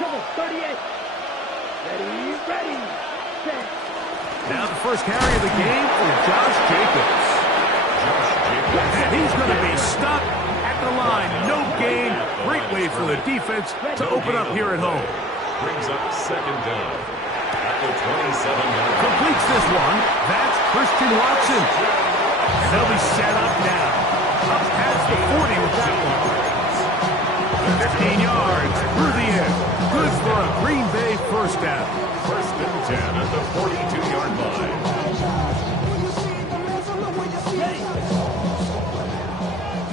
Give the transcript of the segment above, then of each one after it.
Come on, 38. Ready, set. Now the first carry of the game for Josh Jacobs. And he's going to be stopped at the line. No gain. Great way for the defense to open up here at home. Brings up second down at the 27-yard line. Completes this one. That's Christian Watson. And they'll be set up now. Up past the 40 with that one. 15 yards through the air. Good for a Green Bay first down. First and 10 at the 42-yard line.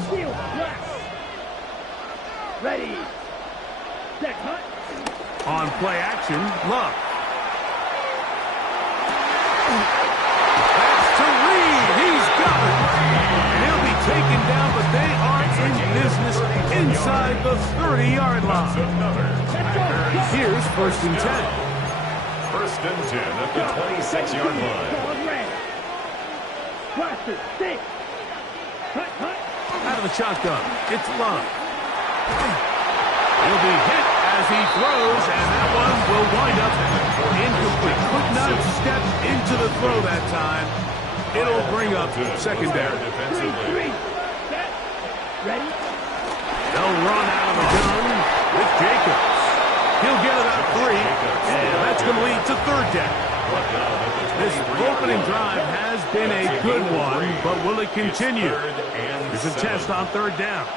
Steal, blast. Ready. Set, cut. On play action, Love. That's to Reed. He's got it. And he'll be taken down, but they are in business inside the 30-yard line. Here's first and 10. First and 10 at the 26-yard line. Blaster, stick. Cut. Out of the shotgun, it's Love. He'll be hit as he throws, and that one will wind up incomplete. Could not step into the throw that time. It'll bring up second down. Three. Set. Ready. They'll run out of the gun with Jacobs. He'll get about 3, and that's going to lead to third down. This opening drive has been a good one, but will it continue? There's a test on third down.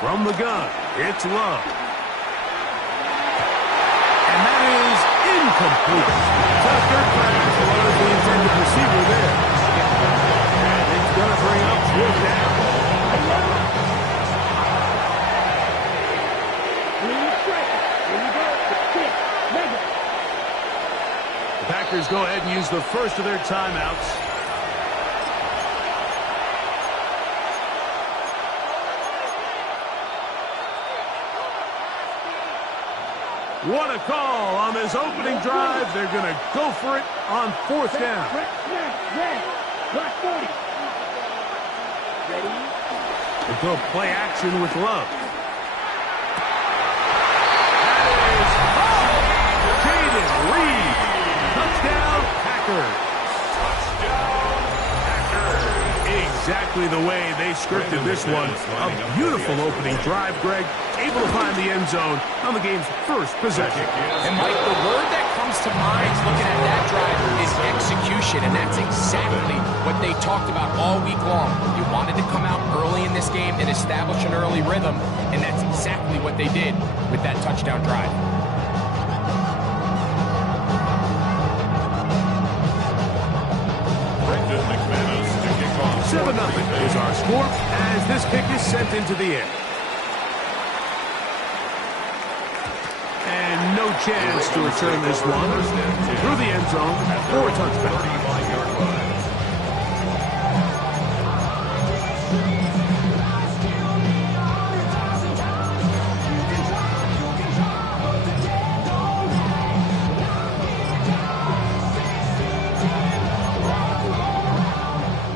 From the gun, it's Love. And that is incomplete. Tucker grabs one of the intended receiver there. And it's going to bring up fourth down. The Packers go ahead and use the first of their timeouts. What a call on this opening drive. They're going to go for it on fourth down. Block 40. Ready. They go play action with Love. That is Jaden Reed. Touchdown, Packers. Exactly the way they scripted this one. A beautiful opening drive, Greg. Able to find the end zone on the game's first possession. And Mike, the word that comes to mind looking at that drive is execution, and that's exactly what they talked about all week long. You wanted to come out early in this game and establish an early rhythm, and that's exactly what they did with that touchdown drive. 7-0 is our score as this kick is sent into the air. And no chance to return this one through the end zone for a touchdown.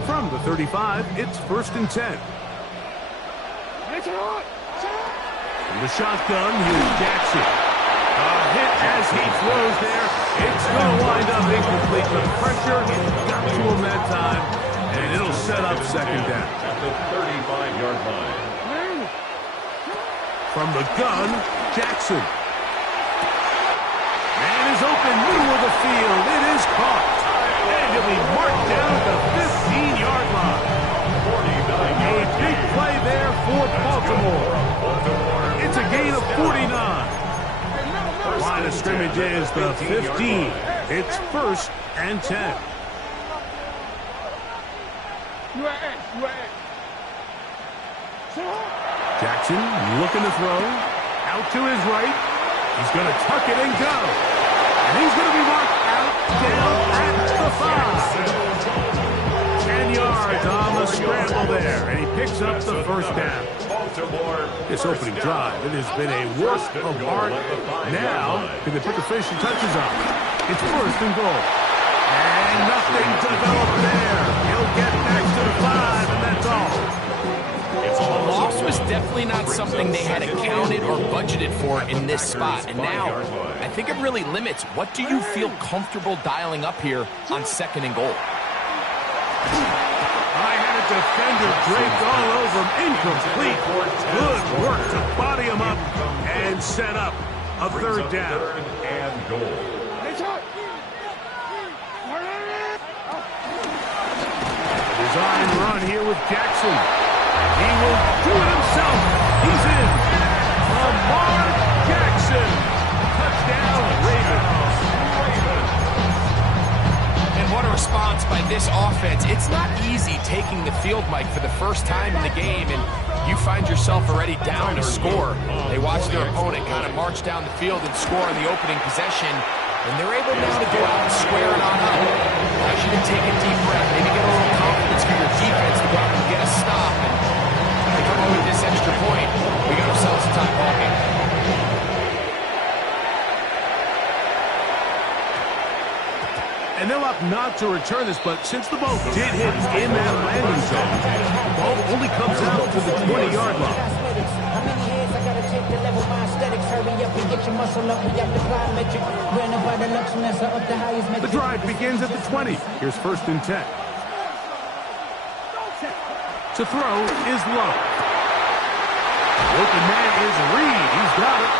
From the 35, it's first and 10. From the shotgun, here's Jackson. A hit as he throws there. It's going to wind up incomplete. The pressure got to him that time, and it'll set up second down. At the 35-yard line. From the gun, Jackson. Man is open, middle of the field. It is caught. And he'll be marked down at the 15-yard line. A big play there for Baltimore. It's a gain of 49. Line of scrimmage is the 15. It's first and 10. Jackson looking to throw. Out to his right. He's going to tuck it and go. And he's going to be marked out down at the 5. 10 yards on the scramble there. And he picks up the first down. This opening drive, it has been a work of art. Now, can they put the finishing touches on? It's first and goal. And nothing to develop there. He'll get back to the 5, and that's all. The loss was definitely not something they had accounted or budgeted for in this spot. And now, I think it really limits what do you feel comfortable dialing up here on 2nd and goal. I had a defender draped all over him. Incomplete. Good work to body him up and set up a 3rd down. 3rd and goal. Design run here with Jackson. He will do it himself. He's in. Lamar Jackson. Touchdown, Ravens. And what a response by this offense. It's not easy taking the field, Mike, for the first time in the game, and you find yourself already down to score. They watch their opponent kind of march down the field and score on the opening possession, and they're able now to go out and square it on up. Allows you to take a deep breath, maybe get a little confidence for your defense to go out and get a stop, and they come up with this extra point. We got ourselves a tie ball game. And they'll opt not to return this, but since the ball did hit in that landing zone, the ball only comes out to the 20-yard line. The drive begins at the 20. Here's 1st and 10. To throw is Love. The open man is Reed. He's got it.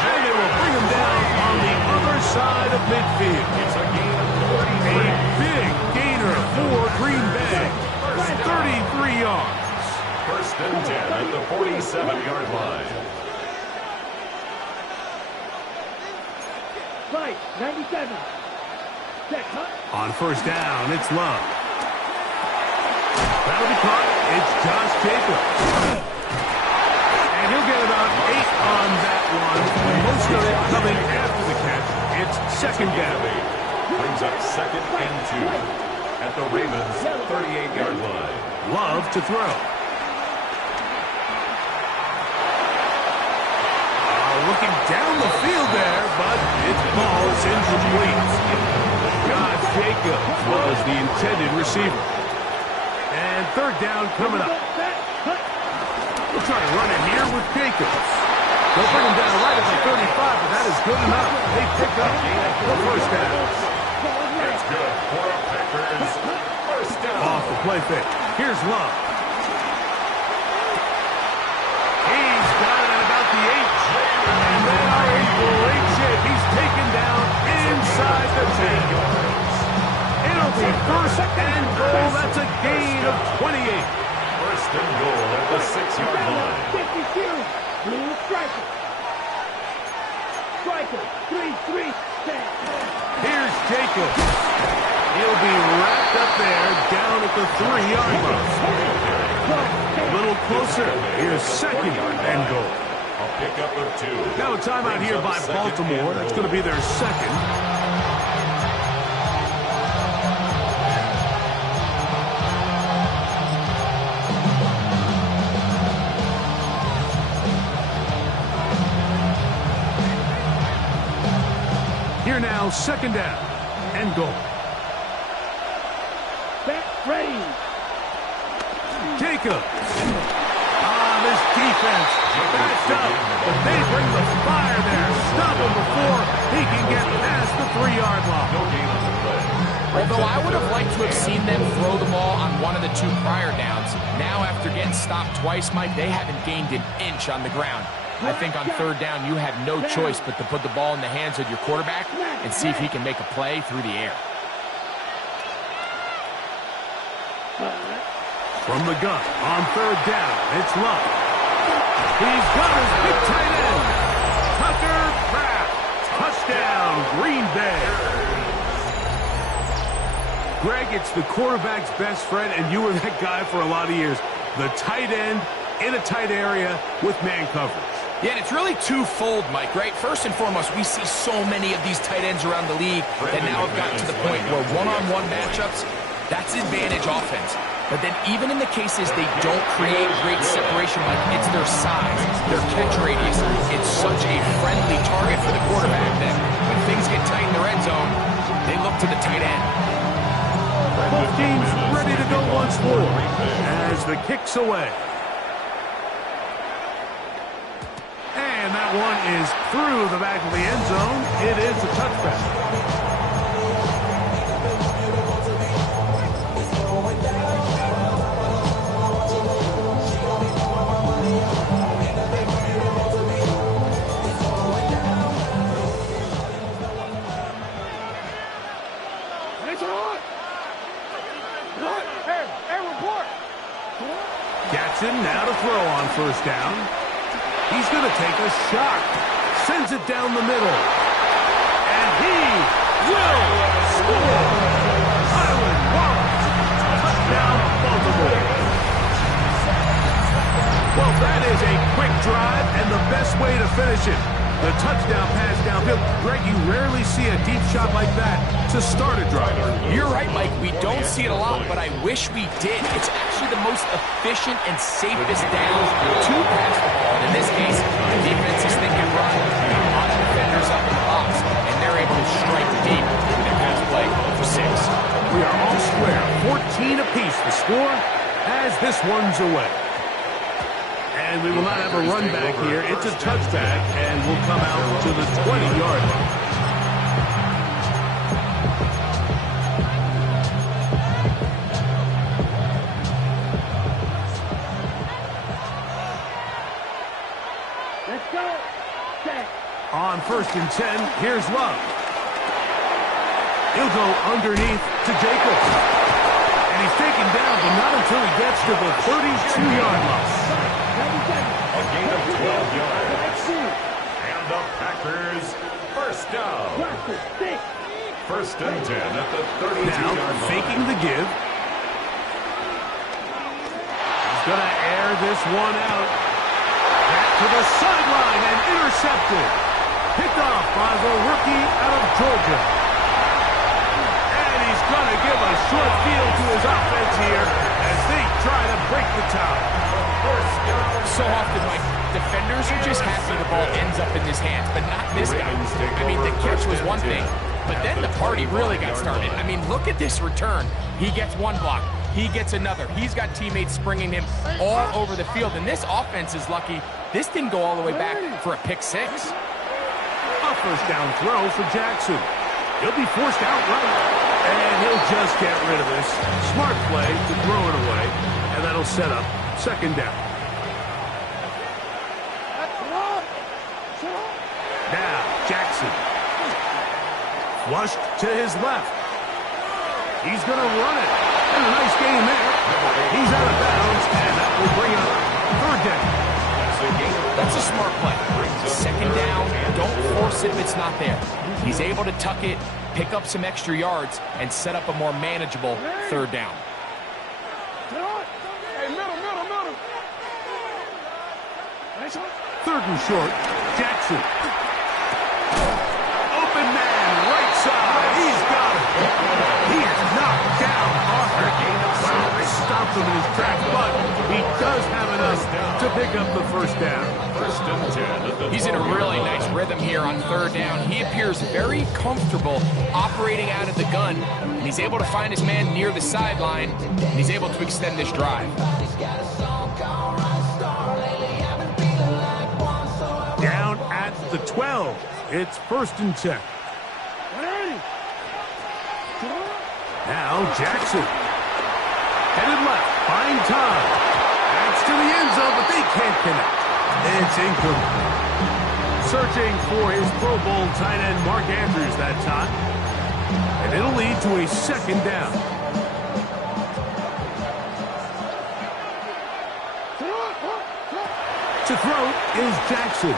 And they will bring him down on the other side of midfield. It's a gain of 43. A big gainer for Green Bay. 33 yards. 1st and 10 at the 47-yard line. Right, 97. Set, huh? On 1st down, it's Love. That'll be caught. It's Josh Jacobs. And he'll get about 8 on that one. Most of it coming after the catch. It's 2nd down. Brings up 2nd and 2 at the Ravens' 38-yard line. Love to throw. Looking down the field there, but its ball is incomplete. Josh Jacobs was the intended receiver. And 3rd down coming up. We'll try to run it here with Jacobs. They'll bring him down right at the 35, but that is good enough. They pick up the 1st down. That's good for a Packers 1st down. Off the play fake. Here's Love. He's got it at about the 8. And they are in great shape. He's taken down inside the 10 yards. It'll be 1st and goal. That's a gain of 28. 1st and goal at the 6-yard line. 52. Blue striker. Striker. 3-3. Set. Here's Jacobs. He'll be wrapped up there down at the 3-yard line. A little closer. Here's 2nd and goal. A pickup of 2. Now a timeout here by Baltimore. That's going to be their 2nd. Here now, 2nd down and goal. Set. Ready. Jacobs. This defense backed up, but they bring the fire there. Stop him before he can get past the 3-yard line. No gain on the play. Although I would have liked to have seen them throw the ball on one of the 2 prior downs, now after getting stopped twice, Mike, they haven't gained an inch on the ground. I think on 3rd down, you have no choice but to put the ball in the hands of your quarterback and see if he can make a play through the air. From the gun, on 3rd down, it's Love. He's got his big tight end. Tucker Kraft. Touchdown, Green Bay. Greg, it's the quarterback's best friend, and you were that guy for a lot of years. The tight end in a tight area with man coverage. Yeah, and it's really twofold, Mike, right? First and foremost, we see so many of these tight ends around the league that now have gotten to the point where one-on-one matchups, that's advantage offense. But then even in the cases they don't create great separation, Mike, it's their size, their catch radius. It's such a friendly target for the quarterback that when things get tight in the red zone, they look to the tight end. Both teams ready to go once more as the kick's away. that one is through the back of the end zone. It is a touchback. Jackson now to throw on first down. He's going to take a shot. Sends it down the middle. And he will score. Highland Wallace. Touchdown, Baltimore. Well, that is a quick drive and the best way to finish it. The touchdown pass downfield. Greg, you rarely see a deep shot like that to start a drive. You're right, Mike. We don't see it a lot, but I wish we did. It's actually the most efficient and safest down to pass the ball. And in this case, the defense is thinking run. Got a lot of defenders up in the box, and they're able to strike deep with their pass play for 6. We are all square. 14 apiece. The score as this one's away. And we will not have a run back here. It's a touchback, and we'll come out to the 20-yard line. Let's go. Set. On 1st and 10, here's Love. He'll go underneath to Jacobs. And he's taken down, but not until he gets to the 32-yard line. A gain of 12 yards. And the Packers first down. 1st and 10 at the 32-yard line. Now faking the give. He's going to air this one out. Back to the sideline and intercepted. Picked off by the rookie out of Georgia. And he's going to give a short field to his offense here as they try to break the tie. So often, Mike, defenders are just happy the ball ends up in his hands, but not this guy. I mean, the catch was one thing, but then the party really got started. I mean, look at this return. He gets one block. He gets another. He's got teammates springing him all over the field, and this offense is lucky. This didn't go all the way back for a pick 6. A first down throw for Jackson. He'll be forced out right, and he'll just get rid of this. Smart play to throw it away, and that'll set up 2nd down. Now, Jackson. Flushed to his left. He's going to run it. And a nice game there. He's out of bounds, and that will bring up 3rd down. That's a smart play. 2nd down, don't force it if it's not there. He's able to tuck it, pick up some extra yards, and set up a more manageable 3rd down. Third and short, Jackson. Open man, right side. He's got it. He is knocked down hard. Wow, they stopped him in his tracks, but he does have enough to pick up the 1st down. 1st and 10. He's in a really nice rhythm here on 3rd down. He appears very comfortable operating out of the gun, and he's able to find his man near the sideline, and he's able to extend this drive. Down at the 12. It's 1st and 10. Now Jackson. Headed left. Fine time. That's to the end zone, but they can't connect. It's incomplete. Searching for his Pro Bowl tight end Mark Andrews that time. And it'll lead to a 2nd down. To throw is Jackson.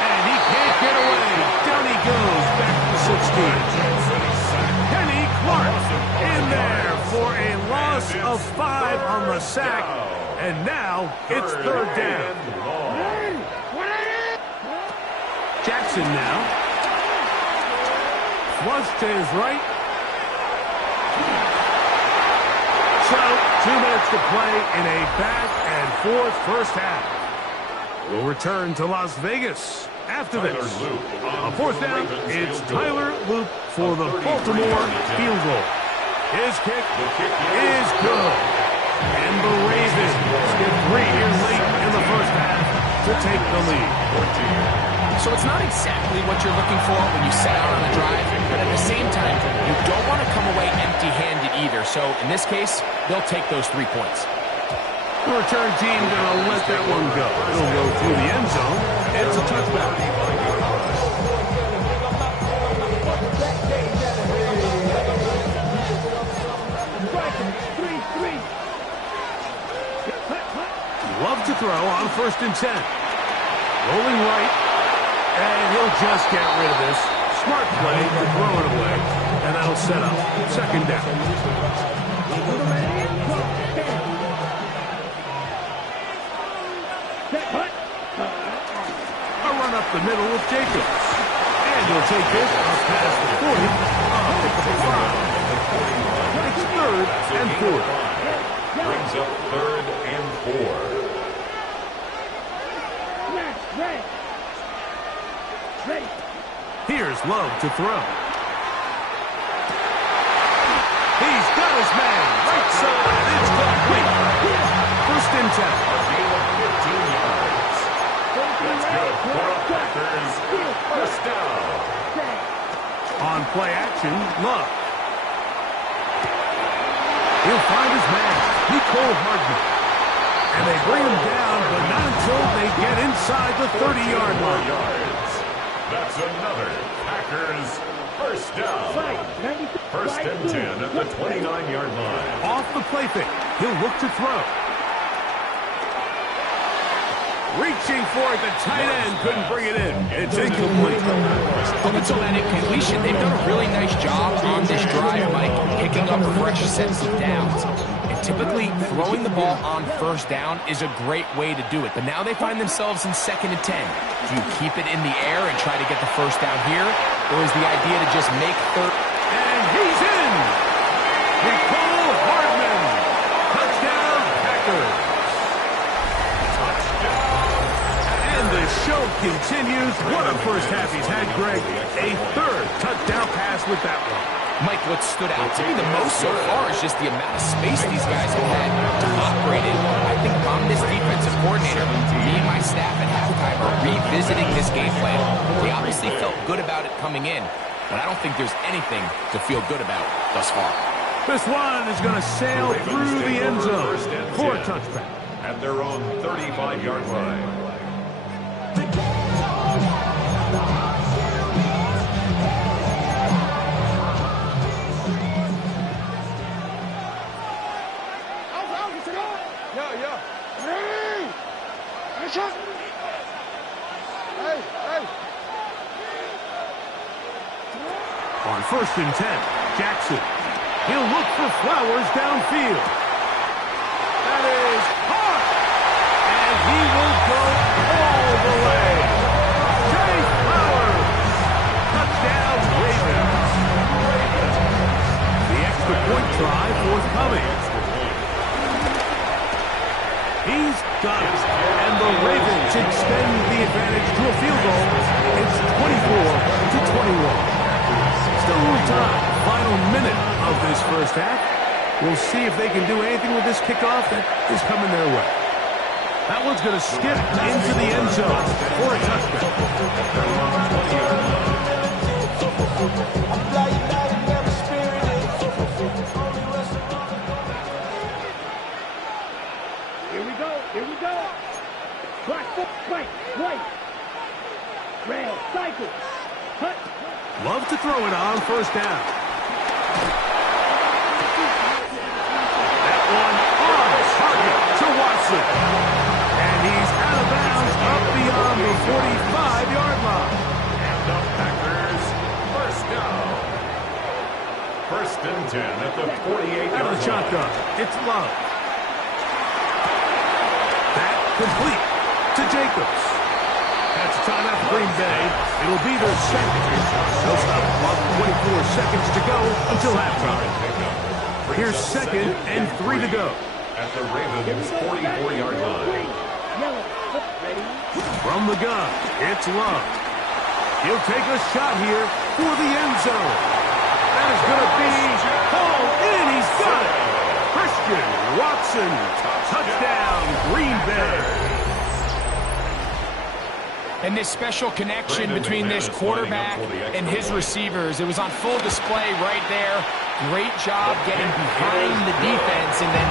And he can't get away. Down he goes back to 16. Kenny Clark in there for a loss of 5 on the sack. And now it's 3rd down. Jackson now. Flush to his right. So, 2 minutes to play in a back-and-forth first half. We'll return to Las Vegas after this. On 4th down, it's Tyler Loop for the Baltimore field goal. His kick is good. And the Ravens get 3 here late in the first half to take the lead. So it's not exactly what you're looking for when you set out on a drive, but at the same time, you don't want to come away empty-handed either. So in this case, they'll take those 3 points. The return team going to let that one go. It'll go through the end zone. It's a touchback. Love to throw on 1st and 10. Rolling right, and he'll just get rid of this. Smart play to throw it away, and that'll set up 2nd down. A run up the middle with Jacobs. And he'll take this up past the 40. Pick up a 5. It's 3rd and 4. Brings up 3rd and 4. Here's Love to throw. He's got his man. Right side. It's complete. 1st and 10. A gain of 15 yards. That's good for the Packers. 1st down. On play action, Love. He'll find his man, Nicole Hardman. And they bring him down, but not until they get inside the 30-yard line. That's another Packers 1st down. 1st and 10 at the 29-yard line. Off the play fake, he'll look to throw. Reaching for it, the tight end couldn't bring it in. It's incomplete. Up until that incompletion, they've done a really nice job on this drive, Mike, picking up fresh sets of downs. And typically, throwing the ball on 1st down is a great way to do it. But now they find themselves in 2nd and 10. Do you keep it in the air and try to get the 1st down here? Or is the idea to just make 3rd? And he's in! Nicole Hardman! Touchdown, Packers! And the show continues. What a first half he's had, Greg. A 3rd touchdown pass with that one. Mike, what stood out to me the most so far is just the amount of space these guys have had to operate in. I think I'm this defensive coordinator. Me and my staff at halftime are revisiting this game plan. They obviously felt good about it coming in, but I don't think there's anything to feel good about thus far. This one is going to sail through the end zone for a touchback. At their own 35-yard line. On 1st and 10, Jackson. He'll look for Flowers downfield. That is hard. And he will go all the way. Jay Flowers. Touchdown, Ravens. The extra point try forthcoming. He's got it. And the Ravens extend the advantage to a field goal. It's 24-21. Still time. Final minute of this first half. We'll see if they can do anything with this kickoff that is coming their way. That one's going to skip into the end zone for a touchdown. Here we go. Here we go. Black foot, right. Rail, cycle. Cut. Love to throw it on 1st down. That one on target to Watson. And he's out of bounds up beyond the 45-yard line. And the Packers 1st down. 1st and 10 at the 48-yard line. Out of the shotgun. It's Love. That complete to Jacobs. That's a timeout for Green Bay. It'll be their 2nd. They'll stop the clock with 24 seconds to go until halftime. Here's 2nd and 3 to go. At the Ravens' 44-yard line. From the gun, it's Love. He'll take a shot here for the end zone. That is going to be hauled in. He's got it. Christian Watson. Touchdown, Green Bay. And this special connection between this quarterback and his receivers, it was on full display right there. Great job getting behind the defense. And then,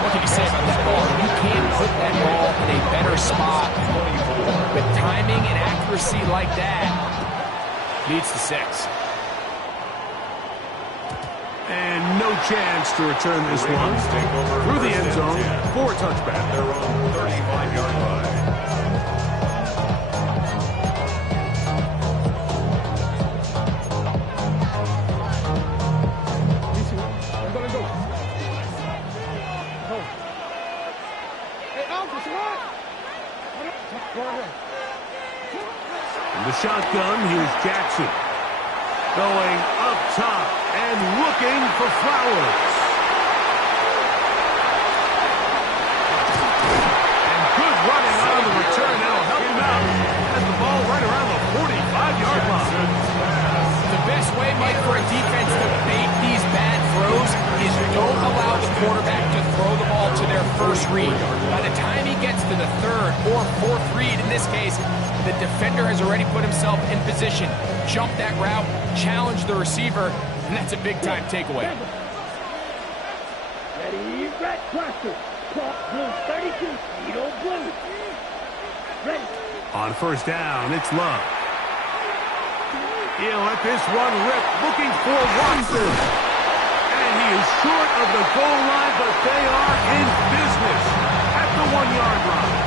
what can you say about that ball? You can't put that ball in a better spot. With timing and accuracy like that, leads to 6. And no chance to return this one. Through the end zone for a touchback. Their own 35-yard line. In the shotgun, here's Jackson. Going up top and looking for Flowers. And good running on the return. That'll help him out. Has the ball right around the 45-yard line. The best way, Mike, for a defense to bait these bad throws is don't allow the quarterback to throw the ball to their first read. By the time he gets to the third or fourth read, in this case, the defender has already put himself in position, jump that route, challenge the receiver, and that's a big-time takeaway. Ready, red, cluster. Clock, blue, 32, Edo, blue. Ready. On first down, it's Love. He'll let this one rip, looking for Watson. And he is short of the goal line, but they are in business at the 1-yard line.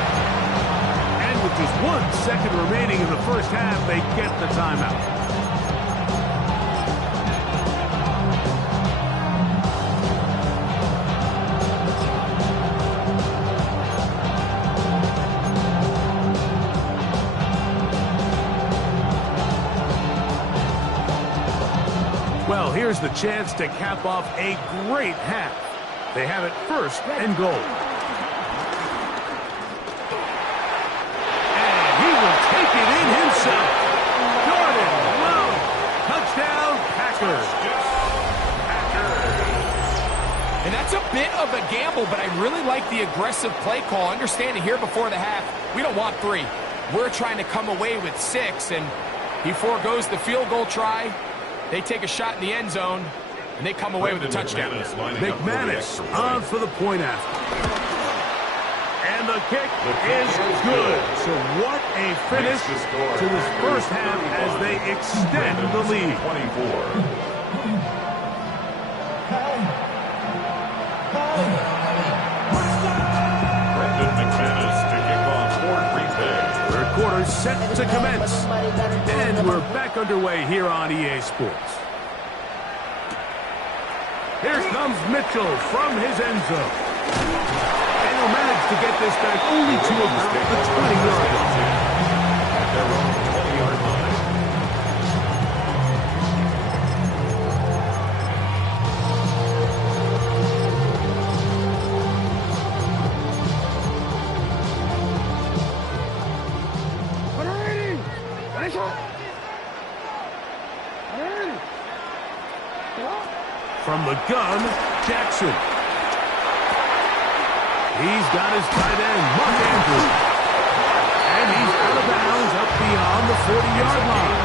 And with just 1 second remaining in the first half, they get the timeout. Well, here's the chance to cap off a great half. They have it first and goal. And he will take it in himself. Jordan Love. Touchdown, Packers. And that's a bit of a gamble, but I really like the aggressive play call. Understanding here before the half, we don't want 3. We're trying to come away with 6, and he forgoes the field goal try. They take a shot in the end zone, and they come away with a touchdown. McManus on for the point after. And the kick is good. So what a finish to this first half as they extend the lead. 24. Third quarter set to commence. And we're back underway here on EA Sports. Here comes Mitchell from his end zone. And he'll manage to get this back only to about the 20-yard line. At their own 20-yard line. From the gun, Jackson. He's got his tight end, Mark Andrews. And he's out of bounds up beyond the 40-yard line.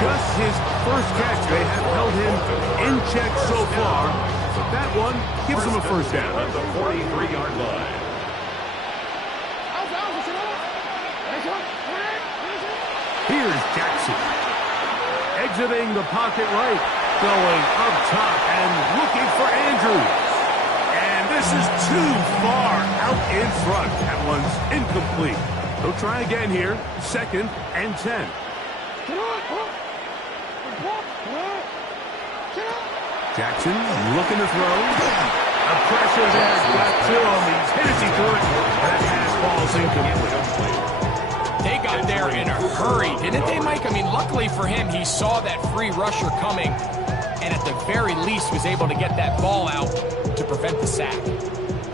Just his first catch. They have held him in check so far. But that one gives him a first down. At the 43-yard line. Here's Jackson. Exiting the pocket right. Going up top and looking for Andrews. And this is too far out in front. That one's incomplete. They'll try again here. 2nd and 10. Jackson looking to throw. A pressure there. Got 2 on these. Hit as he threw it. That pass falls incomplete. They got there in a hurry, didn't they, Mike? I mean, luckily for him, he saw that free rusher coming, and at the very least was able to get that ball out to prevent the sack.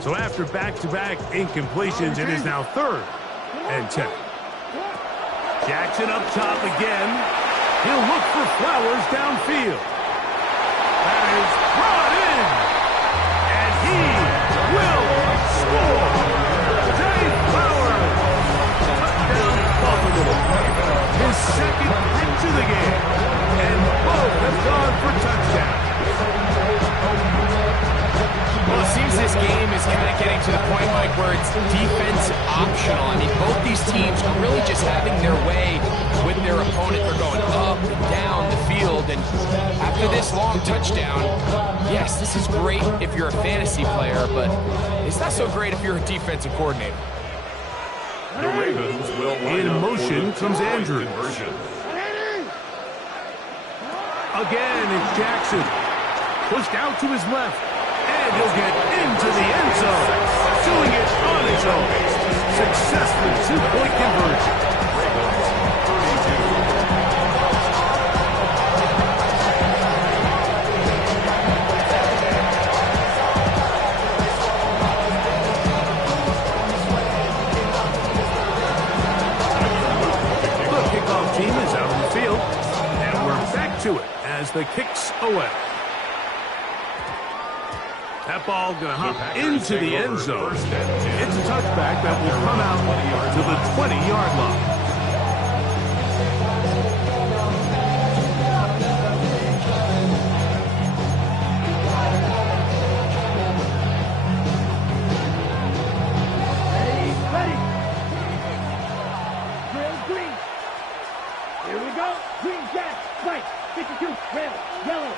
So after back-to-back incompletions, it is now 3rd and 10. Jackson up top again. He'll look for Flowers downfield. That is brought in. And he will score. Dave Flowers. Touchdown touchdown. Well, it seems this game is kind of getting to the point, Mike, where it's defense optional. I mean, both these teams are really just having their way with their opponent. They're going up and down the field, and after this long touchdown, yes, this is great if you're a fantasy player, but it's not so great if you're a defensive coordinator. The Ravens will in motion comes Andrews. Again, it's Jackson. Pushed out to his left. And he'll get into the end zone. Doing it on his own. Successful two-point conversion. The kickoff team is out on the field. And we're back to it as the kick's away. That ball going to hop into the end zone. It's a touchback that will come out to the 20-yard line. Ready. Drill green. Here we go. Green jack. White. 52. Red. Yellow.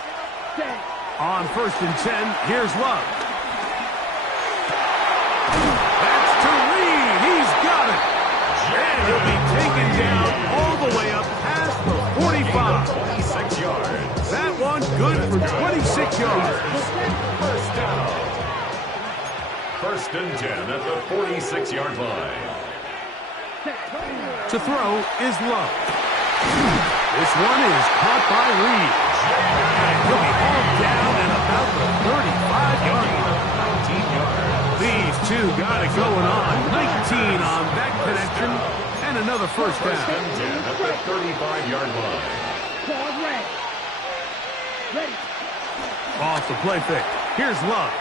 10. On 1st and 10, here's Love. That's to Reed. He's got it. And he'll be taken down all the way up past the 45. 26 yards. That one good for 26 yards. First down. 1st and 10 at the 46-yard line. To throw is Love. This one is caught by Reed. And he'll be hauled down at about the 35-yard line. 19 yards. These two got it going on. 19 on that connection. And another first down. 1st and 10 at the 35-yard line. Ball red. Ready. Off the play fake. Here's Love.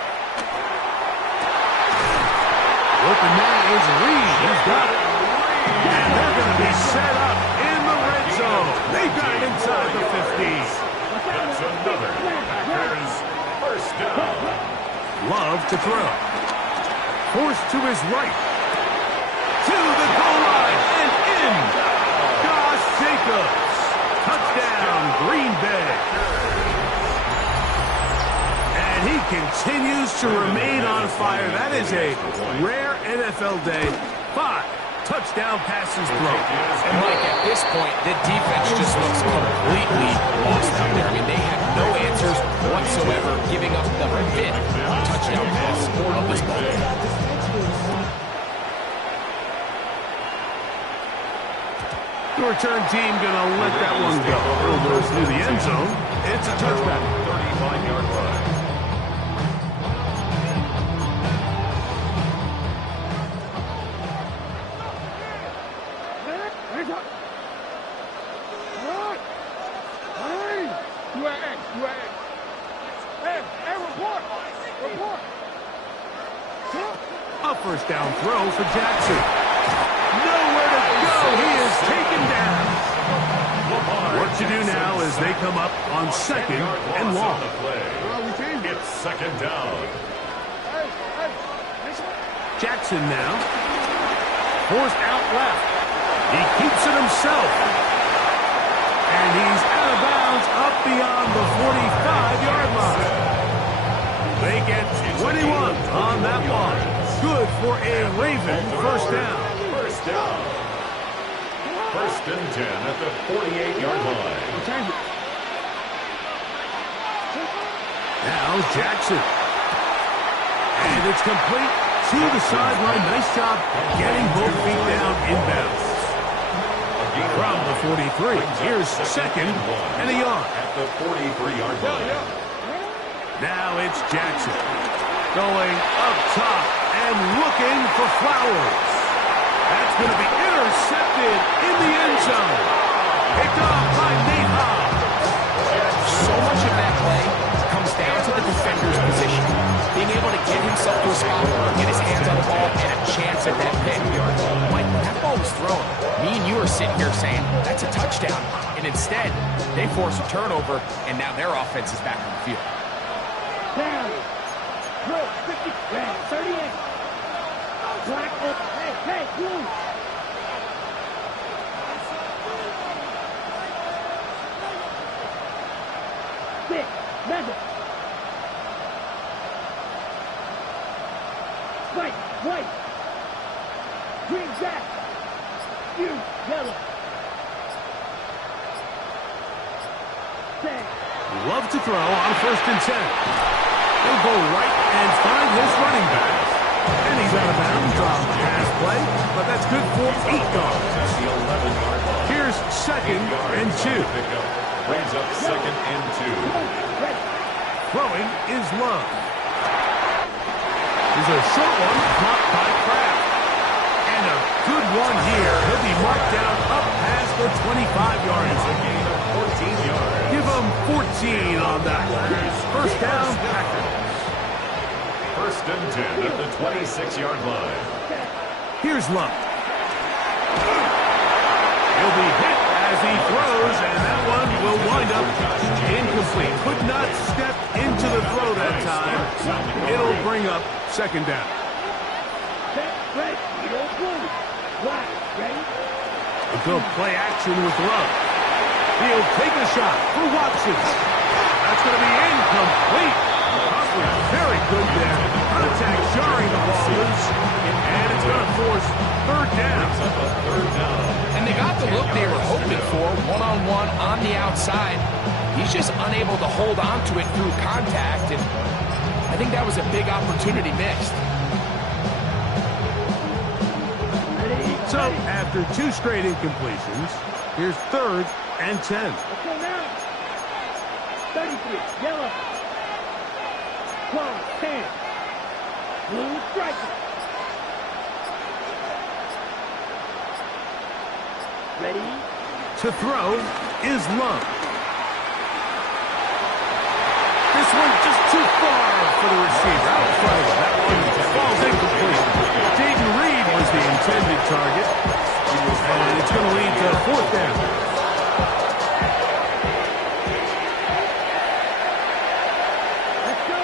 Open man is Reed. He's got it. And they're going to be set up in the red zone. They've got it inside the 50. That's another Packers first down. Love to throw. Forced to his right. To the goal line and in. Josh Jacobs. Touchdown, Green Bay. And he continues to remain on fire. That is a rare NFL day. 5 touchdown passes thrown. And Mike, at this point, the defense just looks completely lost out there. I mean, they have no answers whatsoever, giving up the 5th touchdown pass of this ball. The return team gonna let that one go. It'll go through the end zone. It's a touchback. 35-yard line. A first down throw for Jackson. Nowhere to go. He is taken down. What to do now as they come up on 2nd and long. It's 2nd down. Jackson now. Forced out left. He keeps it himself. And he's out of bounds up beyond the 45-yard line. They get 21 on that one. Good for a Raven first down. First down. 1st and 10 at the 48-yard line. Now Jackson. And it's complete to the sideline. Nice job getting both feet down inbounds. From the 43, here's 2nd and a yard. At the 43-yard line. Now it's Jackson. Going up top and looking for Flowers. That's going to be intercepted in the end zone. Picked off by Nate Hobbs. So much of that play comes down to the defender's position. Being able to get himself to a spot where get his hands on the ball and a chance at that pick. Mike, when that ball was thrown, me and you are sitting here saying, that's a touchdown. And And instead, they force a turnover, and now their offense is back on the field. Down. Blue, 50, red, 38. Black, hey, blue. Six, Madden. White. Green, Jack. You, yellow. Love to throw on 1st and 10. He'll go right and find his running back. And he's out of bounds on the pass play, but that's good for 8 yards. Here's 2nd and 2. Brings up 2nd and 2. Throwing is Love. Here's a short one caught by Kraft. And a good one here. He'll be marked down up past the 25-yard line. A gain of 14 yards. Give him 14 on that one. 1st down, Packers. 1st and 10 at the 26-yard line. Here's Love. He'll be hit as he throws, and that one will wind up incomplete. Could not step into the throw that time. It'll bring up 2nd down. A good play action with Love. He'll take a shot for Watson. That's going to be incomplete. Humphrey, very good there. Contact jarring the ball loose. And it's going to force 3rd down. And they got the look they were hoping for, one-on-one on the outside. He's just unable to hold on to it through contact, and I think that was a big opportunity missed. So, after 2 straight incompletions, here's 3rd and 10. Let's go now. 33, yellow. 12, 10. Blue striker. Ready? To throw is Love. This one just too far for the receiver. Out in front of him. That one falls incomplete. Jaden Reed was the intended target. And it's going to lead to 4th down. Let's go.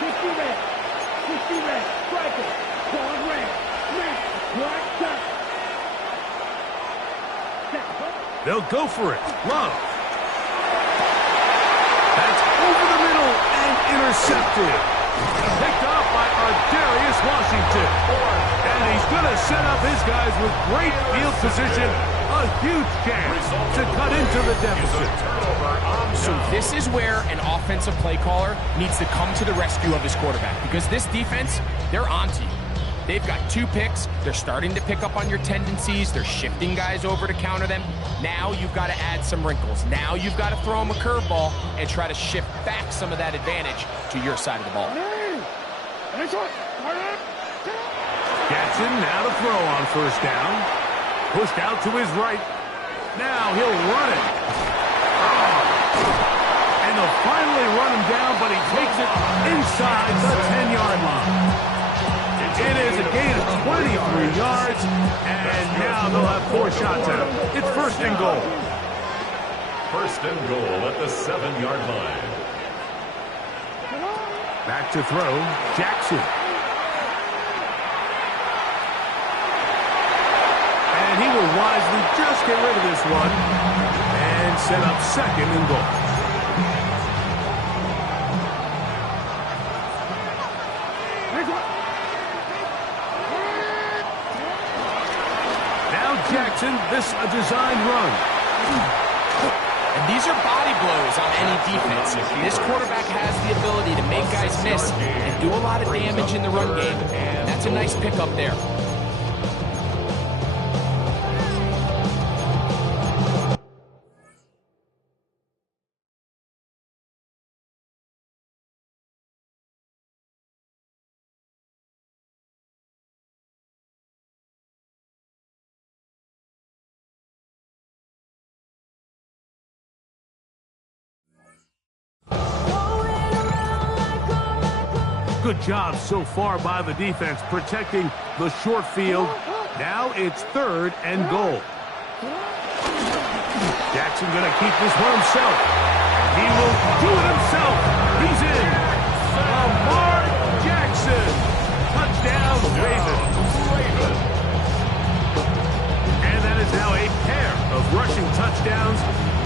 50 red. 50 red. Striker. Ball red. Red. Black shot. They'll go for it. Love. That's over the middle and intercepted. Picked off by Darius Washington. And he's going to set up his guys with great field position. A huge chance to cut into the deficit. So this is where an offensive play caller needs to come to the rescue of his quarterback, because this defense, they're onto you. They've got 2 picks. They're starting to pick up on your tendencies. They're shifting guys over to counter them. Now you've got to add some wrinkles. Now you've got to throw them a curveball and try to shift back some of that advantage to your side of the ball. Jackson now to throw on 1st down. Pushed out to his right. Now he'll run it. And they'll finally run him down, but he takes it inside the 10-yard line. It is a gain of 23 yards, and now they'll have 4 shots at him. It's 1st and goal. 1st and goal at the 7-yard line. Back to throw, Jackson. And he will wisely just get rid of this one and set up 2nd and goal. Jackson, this a designed run. And these are body blows on any defense. This quarterback has the ability to make guys miss and do a lot of damage in the run game. And that's a nice pickup there. Good job so far by the defense protecting the short field. Now it's 3rd and goal. Jackson going to keep this one himself. He will do it himself. He's in. Lamar Jackson. Touchdown, Ravens. And that is now a pair of rushing touchdowns.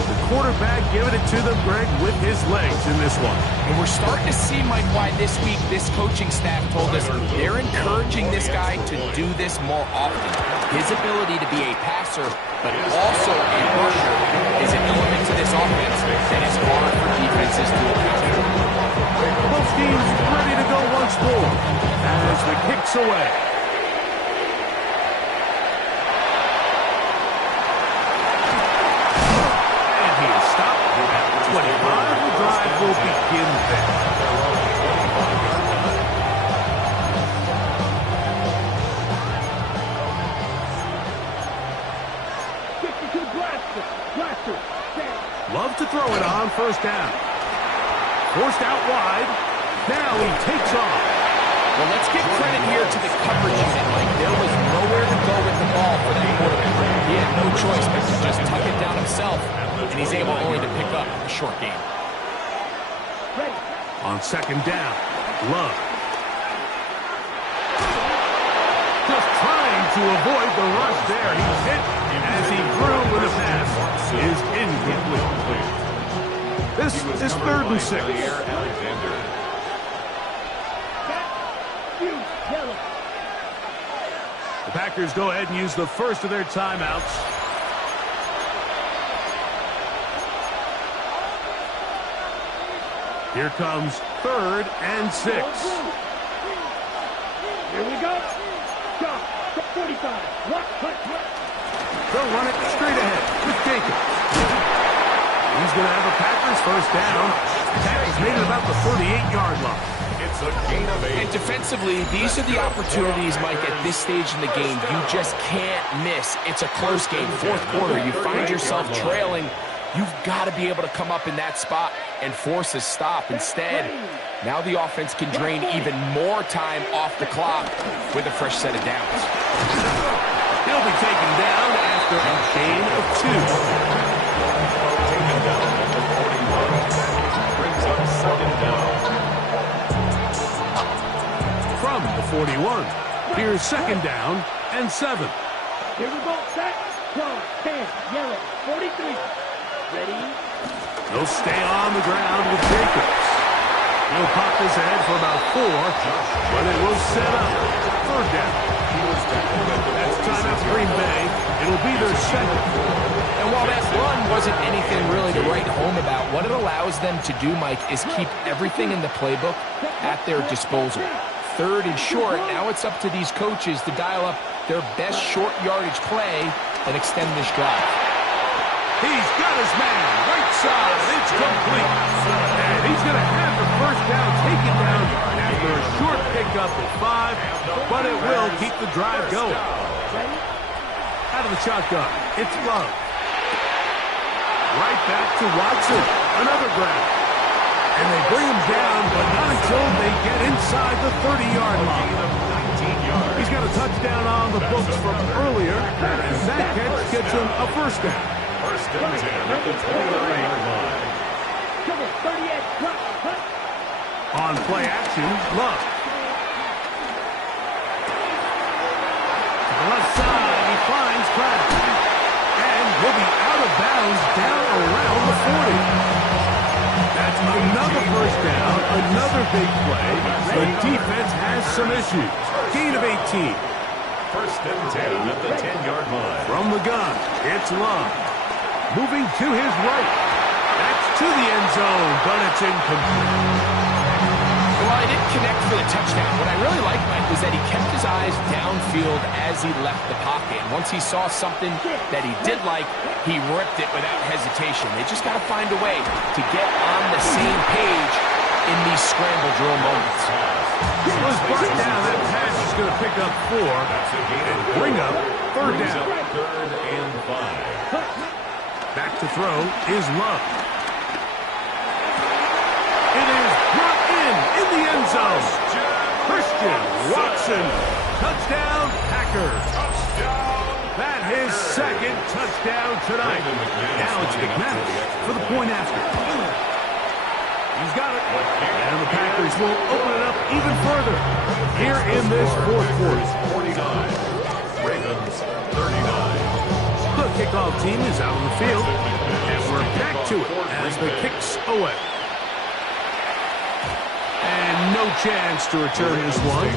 The quarterback giving it to them, Greg, with his legs in this one. And we're starting to see, Mike, why this week this coaching staff told us they're encouraging this guy to do this more often. His ability to be a passer, but also a rusher, is an element to this offense that is hard for defenses to account for. Both teams ready to go once more as the kick's away. And he is stopped at 25. The drive will begin there. Love to throw it on first down. Forced out wide. Now he takes off. Well, let's give credit here to the coverage unit. Like, there was nowhere to go with the ball for that quarterback. He had no choice but to just tuck it down himself, and he's able only to pick up a short gain. On second down, Love. Just trying to avoid the rush there. He's hit as he threw with a pass. Is incomplete. This is 3rd and 6. The Packers go ahead and use the first of their timeouts. Here comes 3rd and 6. Here we go. Stop. 45. They'll run it straight ahead with Jacobs. He's going to have a Packers first down. Packers made it about the 38-yard line. It's a gain of 8. And defensively, these are the opportunities, Mike, at this stage in the game you just can't miss. It's a close game, 4th quarter. You find yourself trailing. You've got to be able to come up in that spot and force a stop. Instead, now the offense can drain even more time off the clock with a fresh set of downs. He'll be taken down after a gain of 2. Taken down at the 41. Brings up 2nd down. From the 41, here's 2nd down and 7. Here we go. Set. Cross. 10. Yellow. 43. Ready. He'll stay on the ground with Jacobs. He'll pop this ahead for about 4, but it will set up 3rd down. That's timeout Green Bay. It'll be their 2nd. And while that run wasn't anything really to write home about, what it allows them to do, Mike, is keep everything in the playbook at their disposal. 3rd and short, now it's up to these coaches to dial up their best short yardage play and extend this drive. He's got his man, right side, it's complete. And he's going to have the first down taken down after a short pickup at 5, but it will keep the drive going. Out of the shotgun, it's Love. Right back to Watson, another grab. And they bring him down, but not until they get inside the 30-yard line. He's got a touchdown on the books from earlier, and that catch gets him a first down. 1st and 10 at the 29-yard line. Come on, 38. Drop. Cut. On play action, Love. To the left side, he finds Pratt. And he'll be out of bounds down around the 40. That's another first down, another big play. The defense has some issues. Gain of 18. 1st and 10 at the 10-yard line. From the gun, it's Love. Moving to his right. That's to the end zone, but it's incomplete. Well, he didn't connect for the touchdown. What I really liked, Mike, was that he kept his eyes downfield as he left the pocket. And once he saw something that he did like, he ripped it without hesitation. They just got to find a way to get on the same page in these scramble drill moments. It was brought down. That pass is going to pick up 4 and bring up 3rd down. 3rd and 5. Back to throw is Love. It is brought in the end zone. Christian Watson. Touchdown, Packers. Touchdown, That his second touchdown tonight. Now it's McManus for the point after. He's got it. And the Packers will open it up even further here in this fourth quarter. 49. Ravens 39. The kickoff team is out on the field. And we're back to it as the kicks away. And no chance to return this one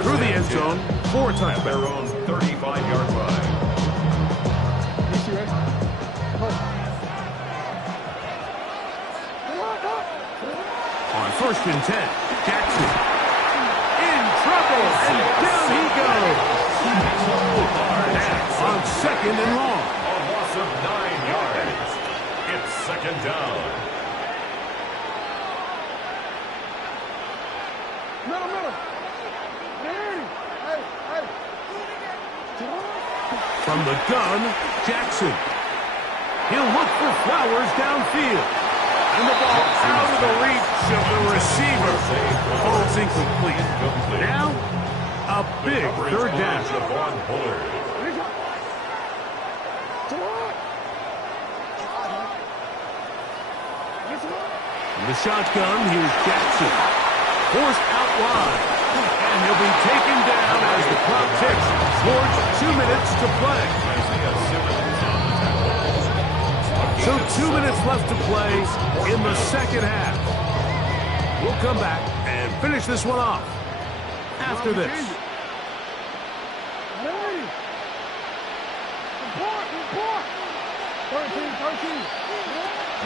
through the end zone for a touchdown. Their own 35-yard line. On 1st and 10, Jackson in trouble, and down he goes. That's on 2nd and long. A loss of 9 yards. It's 2nd down. From the gun, Jackson. He'll look for Flowers downfield. And the ball out of the reach of the receiver. Falls incomplete. Now, a big 3rd down. In the shotgun, here's Jackson. Forced out wide. And he'll be taken down as the clock ticks towards 2 minutes to play. So 2 minutes left to play in the 2nd half. We'll come back and finish this one off after this.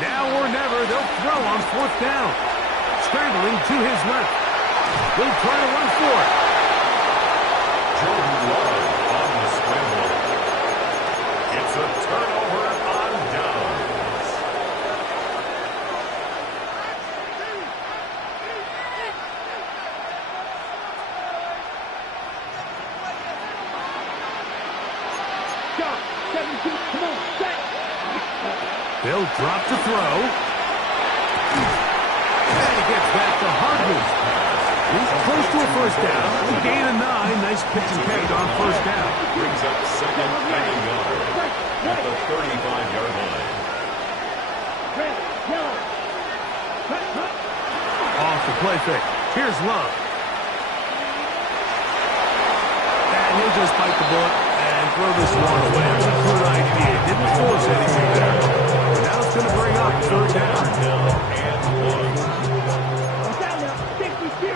Now or never, they'll throw on 4th down. Scrambling to his left. They'll try to run for it. Jordan Love on the scramble. It's a turnover on downs. Stop. 17. Come on. Set. They'll drop to throw. And he gets back to Hardman. He's close to a 1st down. A gain of 9. Nice pitch and catch on 1st down. Brings up 2nd and yard at the 35-yard line. Red. Yellow. Off the play fake. Here's Love. And he'll just bite the bullet and throw this one away. That's a good idea. Didn't force anything there. Now it's going to bring up 3rd down. What's down now? 62.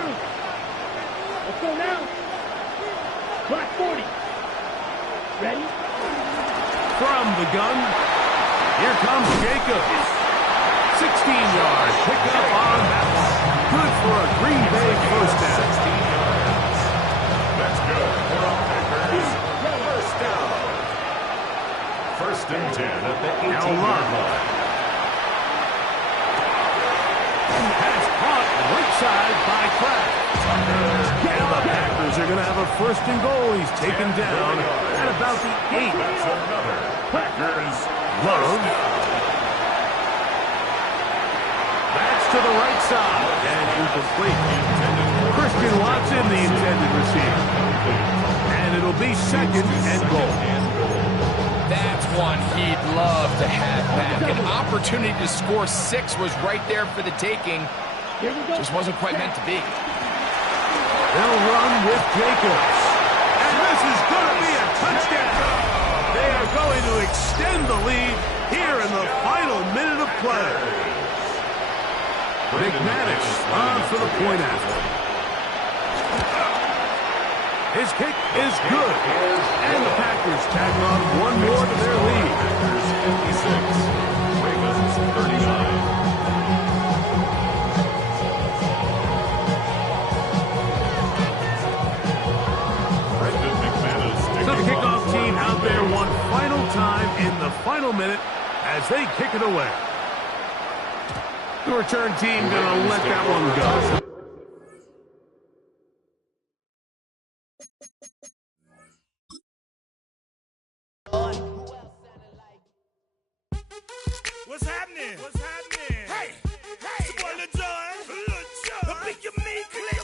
Let's go now. Clock 40. Ready? From the gun, here comes Jacobs. 16 yards. Pick up on that one. Good for a Green Bay 1st down. 16 yards. That's good for a Packers 1st down. 1st and 10 at the 18-yard line. Has caught right side by Kraft. And the Packers are going to have a 1st and goal. He's taken down at about the 8. That's another Packers Love. That's to the right side. And incomplete. Christian Watson, the intended receiver. And it'll be 2nd and goal. That's one he'd love to have back. An opportunity to score 6 was right there for the taking. Just wasn't quite meant to be. They'll run with Jacobs. And this is going to be a touchdown. They are going to extend the lead here in the final minute of play. McManus on for the point after. His kick is good. And the Packers tag on one more to their lead. Packers 56, Ravens 39. So the kickoff team out there one final time in the final minute as they kick it away. The return team going to let that one go. What's happening? What's happening? Hey, hey, it's your boy Lil Jon. Lil Jon. The big me click.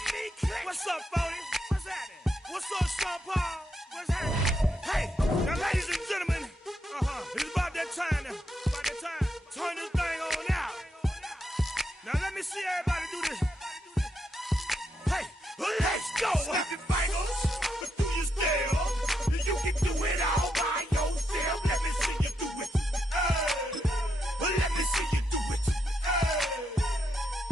What's up, Phony? What's happening? What's up, Sean Paul? What's happening? Hey, Now, ladies and gentlemen, it's about that time now. About that time. Turn this thing on out. Now, let me see everybody do this. Hey, let's go. Snap your fingers, but do you still? You can do it all by yourself. Let me see you do it. Let me see you do it.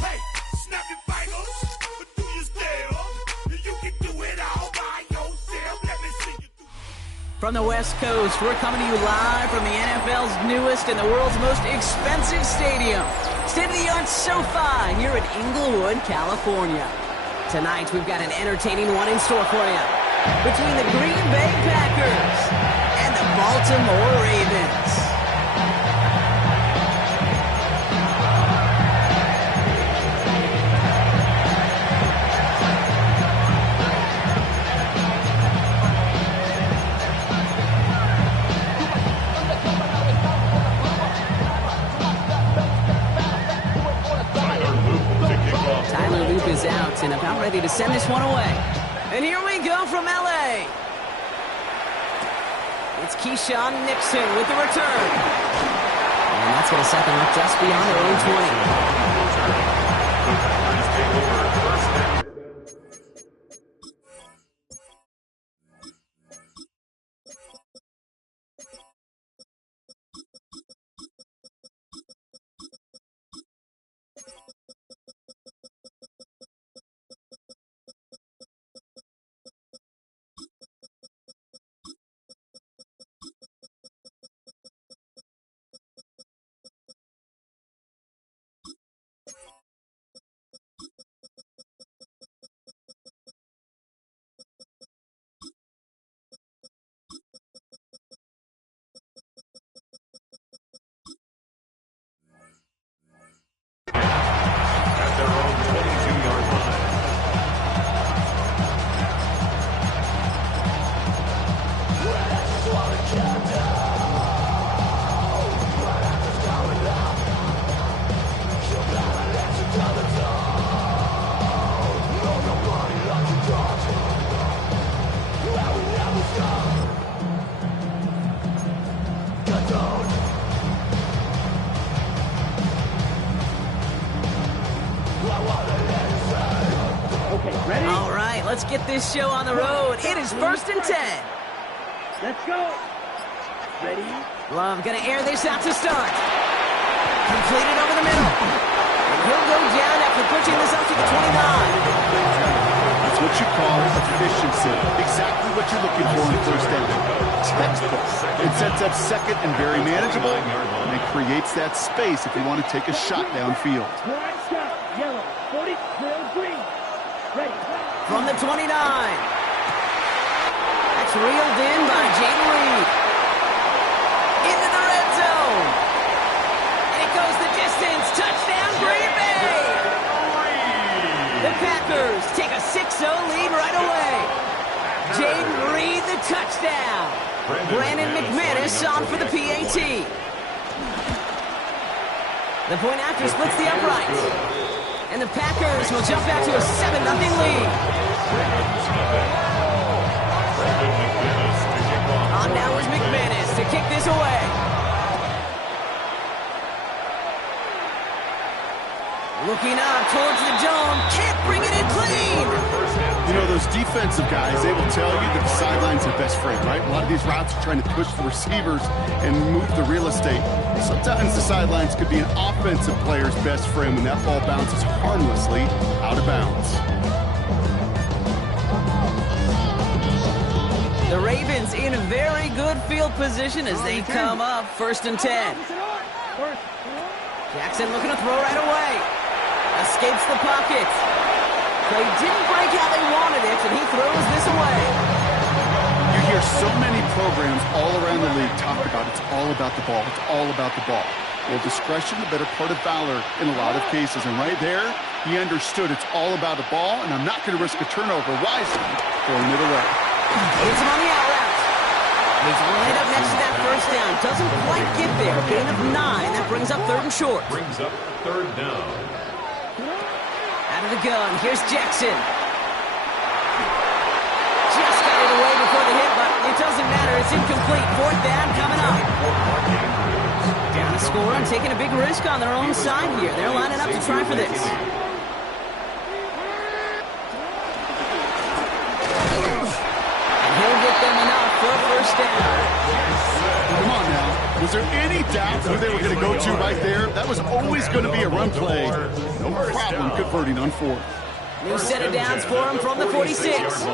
Hey, snap your fingers, but do you still? You can do it all by yourself. Let me see you do it. From the West Coast, we're coming to you live from the NFL's newest and the world's most expensive stadium, state-of-the-art SoFi here in Inglewood, California. Tonight, we've got an entertaining one in store for you between the Green Bay Packers and the Baltimore Ravens. Is out and about ready to send this one away. And here we go from LA. It's Keyshawn Nixon with the return. And that's going to set them up just beyond their own 20. All right, let's get this show on the road. It is 1st and 10. Let's go. Ready? Love gonna air this out to start. Completed over the middle. And he'll go down after pushing this up to the 29. That's what you call efficiency. Exactly what you're looking for in first down. Textbook. It sets up second and very manageable, and it creates that space if you want to take a shot downfield. Blind scout, yellow, 40, clear, green. Ready. From the 29. That's reeled in by Jaden Reed. Into the red zone. And it goes the distance. Touchdown, Green Bay. The Packers take a 6-0 lead right away. Jaden Reed, the touchdown. Brandon McManus on for the PAT. The point after splits the uprights. And the Packers will jump out to a 7-0 lead. On now is McManus to kick this away. Looking up towards the dome. Can't bring it in clean. You know, those defensive guys, they will tell you that the sideline's their best friend, right? A lot of these routes are trying to push the receivers and move the real estate. Sometimes the sidelines could be an offensive player's best friend when that ball bounces harmlessly out of bounds. The Ravens in a very good field position as they come up 1st and 10. Jackson looking to throw right away. Escapes the pocket. They didn't break how they wanted it, and he throws this away. You hear so many programs all around the league talk about it's all about the ball. It's all about the ball. Well, discretion, the better part of valor in a lot of cases. And right there, he understood it's all about the ball, and I'm not going to risk a turnover wisely throwing it away. Hits him on the out route. He's right up next to that first down. Doesn't quite get there. Gain of 9. That brings up 3rd and short. Brings up 3rd down. Out of the gun. Here's Jackson. Just got it away before the hit, but it doesn't matter. It's incomplete. Fourth down coming up. Down to score and taking a big risk on their own side here. They're lining up to try for this. And he'll get them enough for a first down. Come on now. Was there any doubt who they were going to go to right there? That was always going to be a run play. No problem converting on fourth. New set of downs for him from the 46.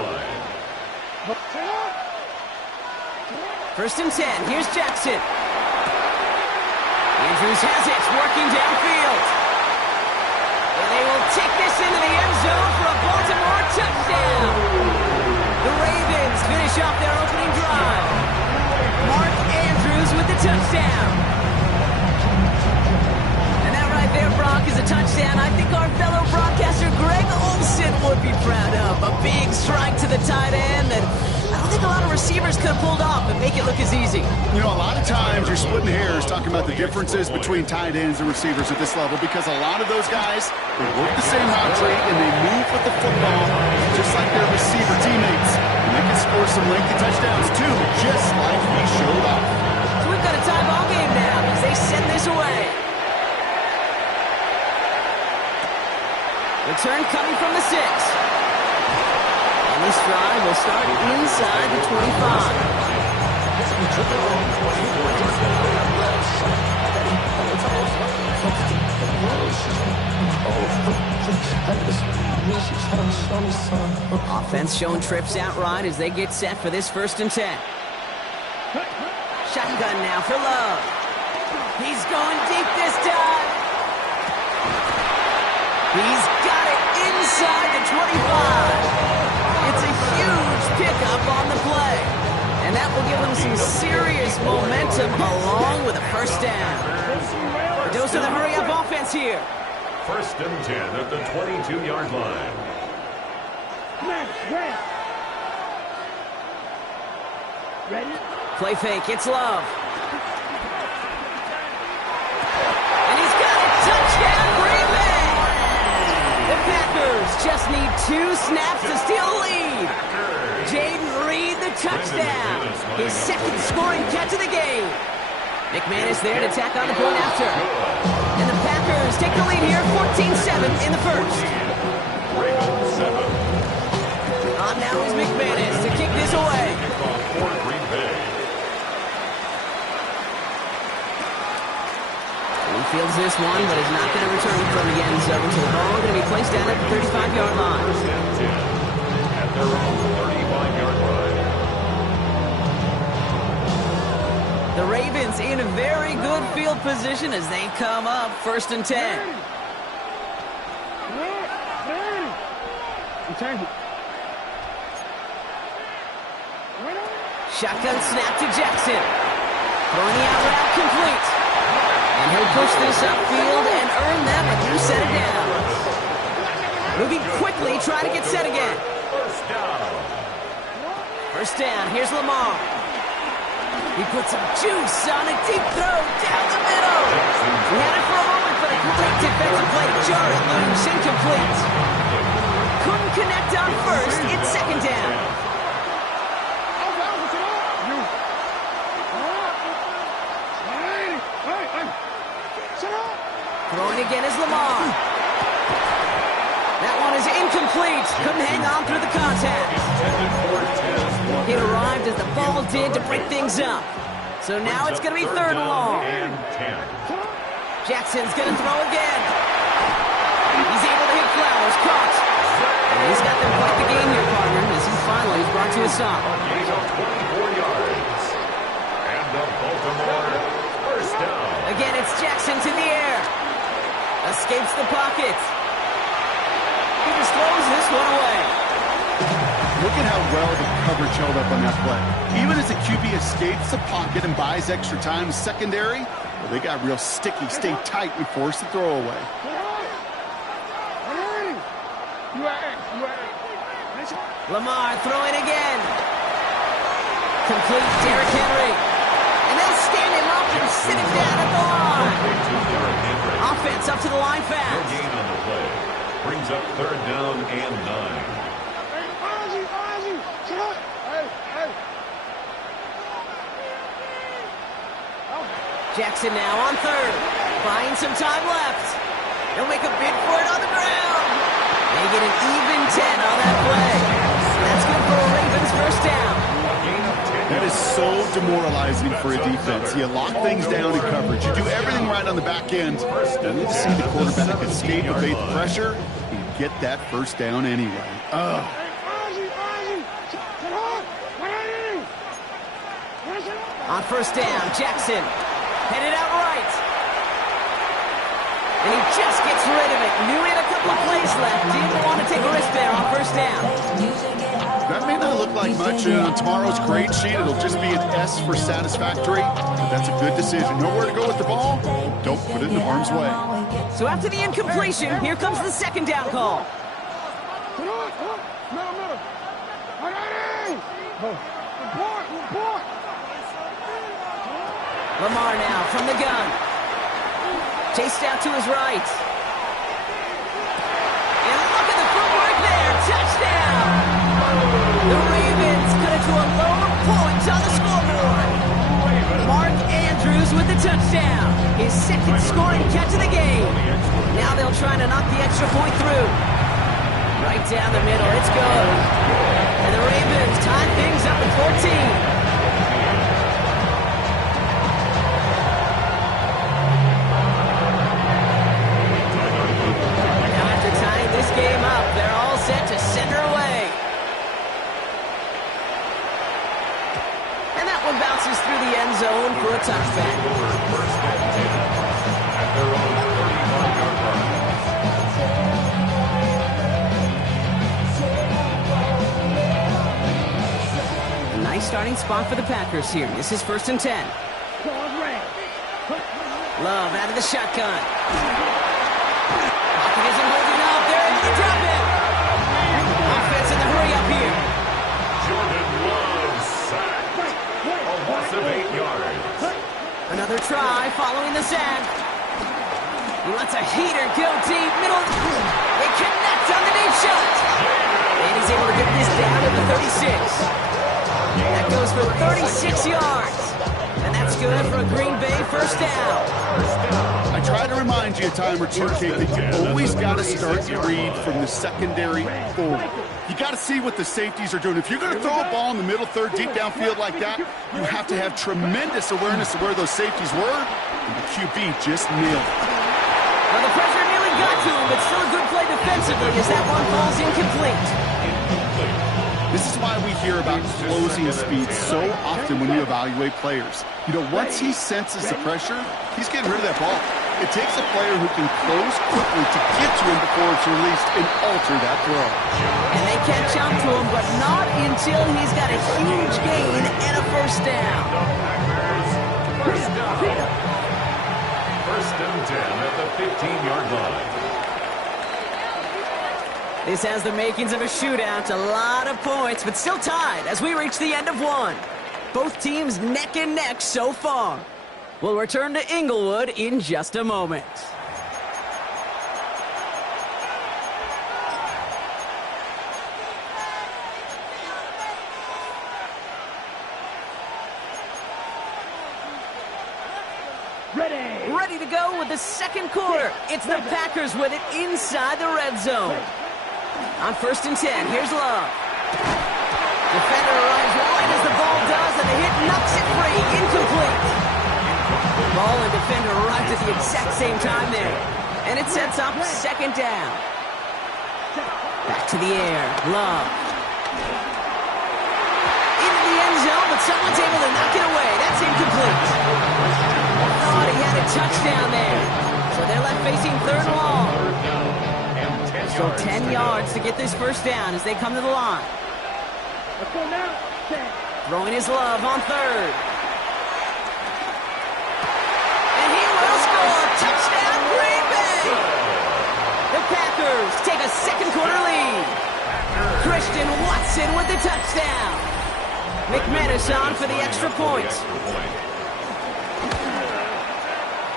First and 10. Here's Jackson. Andrews has it, working downfield. And they will take this into the end zone for a Baltimore touchdown. The Ravens finish off their opening drive. Mark Andrews with the touchdown. And that right there, Brock, is a touchdown I think our fellow broadcaster Greg Olson would be proud of. A big strike to the tight end that I don't think a lot of receivers could have pulled off and make it look as easy. You know, a lot of times you're splitting hairs talking about the differences between tight ends and receivers at this level because a lot of those guys, they work the same route tree and they move with the football just like their receiver teammates. And they can score some lengthy touchdowns too, just like he showed off. So we've got a tie ball game now as they send this away. Return coming from the 6. And this drive will start inside the 25. Offense showing trips out right as they get set for this first and 10. Shotgun now for Love. He's going deep this time. He's got it inside the 25. It's a huge pickup on the play. And that will give them some serious momentum along with a first down. A dose of the hurry-up offense here. First and 10 at the 22-yard line. Ready? Play fake. It's Love. And he's got a touchdown, Green Bay. The Packers just need 2 snaps to steal a lead. Jaden Reed, the touchdown. His second scoring catch of the game. McManus there to tack on the point after. And the Packers take the lead here, 14-7 in the first. On now is McManus to kick this away. He fields this one, but is not going to return from the end zone. So the ball going to be placed down at the 35-yard line. At their own 35-yard line. The Ravens in a very good field position as they come up first and 10. Shotgun snap to Jackson. Throwing the out route complete. And he'll push this upfield and earn them a new set of downs. Moving quickly, trying to get set again. First down, here's Lamar. He puts some juice on a deep throw down the middle. He had it for a moment, but a great defensive play to jar it loose, incomplete. Couldn't connect on first, it's second down. Throwing again is Lamar. That one is incomplete. Couldn't hang on through the contact. He arrived as the ball did to break things up. So now it's going to be third and long. Jackson's going to throw again. He's able to hit Flowers. Caught. And he's got them quite the game here, partner, as he finally is brought to a stop. 24 yards. And the Baltimore first down. Again, it's Jackson to the air. Escapes the pocket. He just throws this one away. Look at how well the coverage held up on that play. Even as the QB escapes the pocket and buys extra time, secondary, well, they got real sticky, stay tight, and force the throw away. Lamar throwing again. Complete Derrick Henry. And they'll stand him up and sit him down at the line. Offense up to the line fast. Gain on the play. Brings up third down and 9. Jackson now on third. Buying some time left. He'll make a bid for it on the ground. They get an even 10 on that play. That's good for a Ravens first down. That is so demoralizing for a defense. You lock things down in coverage. You do everything right on the back end. You need to see the quarterback escape, evade the pressure, and get that first down anyway. On first down, Jackson headed out right. And he just gets rid of it. Knew he had a couple of plays left. Didn't want to take a risk there on first down. That may not look like much on tomorrow's grade sheet. It'll just be an S for satisfactory. But that's a good decision. Nowhere to go with the ball. Don't put it in harm's way. So after the incompletion, here comes the second down call. Lamar now from the gun. Chased out to his right. And look at the footwork there. Touchdown! The Ravens cut it to a lower point on the scoreboard. Mark Andrews with the touchdown. His second scoring catch of the game. Now they'll try to knock the extra point through. Right down the middle. It's good. And the Ravens tie things up at 14. Game up. They're all set to send her away. And that one bounces through the end zone for a touchback. A nice starting spot for the Packers here. This is 1st and 10. Love out of the shotgun. Pocket isn't holding up. They're able to drop it. Offense in the hurry up here. Jordan Love sacked. A loss of 8 yards. Another try following the sack. He lets a heater go deep. Middle. They connect on the deep shot. And he's able to get this down to the 36. That goes for 36 yards. And that's good for a Green Bay first down. I try to remind you a time or two, Kate, that you always got to start your read from the secondary forward. You got to see what the safeties are doing. If you're going to throw a ball in the middle third, deep downfield like that, you have to have tremendous awareness of where those safeties were, and the QB just nailed it. Well, the pressure nearly got to him, but still a good play defensively as that one falls incomplete. This is why we hear about closing speed so often when you evaluate players. You know, once he senses the pressure, he's getting rid of that ball. It takes a player who can close quickly to get to him before it's released and alter that throw. And they catch up to him, but not until he's got a huge gain and a first down. First down. 1st and 10 at the 15-yard line. This has the makings of a shootout. A lot of points, but still tied as we reach the end of one. Both teams neck and neck so far. We'll return to Inglewood in just a moment. Ready to go with the second quarter. It's the Packers with it inside the red zone. On 1st and 10, here's Love. Defender arrives right as the ball does, and the hit knocks it free. Incomplete. Ball and defender arrived at the exact same time there. And it sets up 2nd down. Back to the air. Love. Into the end zone, but someone's able to knock it away. That's incomplete. Thought he had a touchdown there. So they're left facing 3rd and long. So 10 yards to get this first down as they come to the line. Let's go now. Throwing his Love on 3rd. And he will score. Touchdown, Green Bay. The Packers take a second quarter lead. Christian Watson with the touchdown. McManus on for the extra point.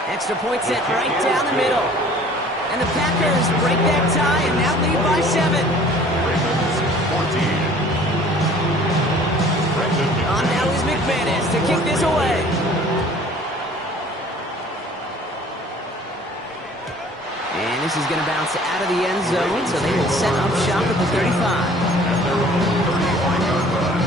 Extra point set right down the middle. And the Packers break that tie and now lead by 7. On now is McManus to kick this away. This is going to bounce out of the end zone, so they will set up shop at the 35. At their own 35-yard line.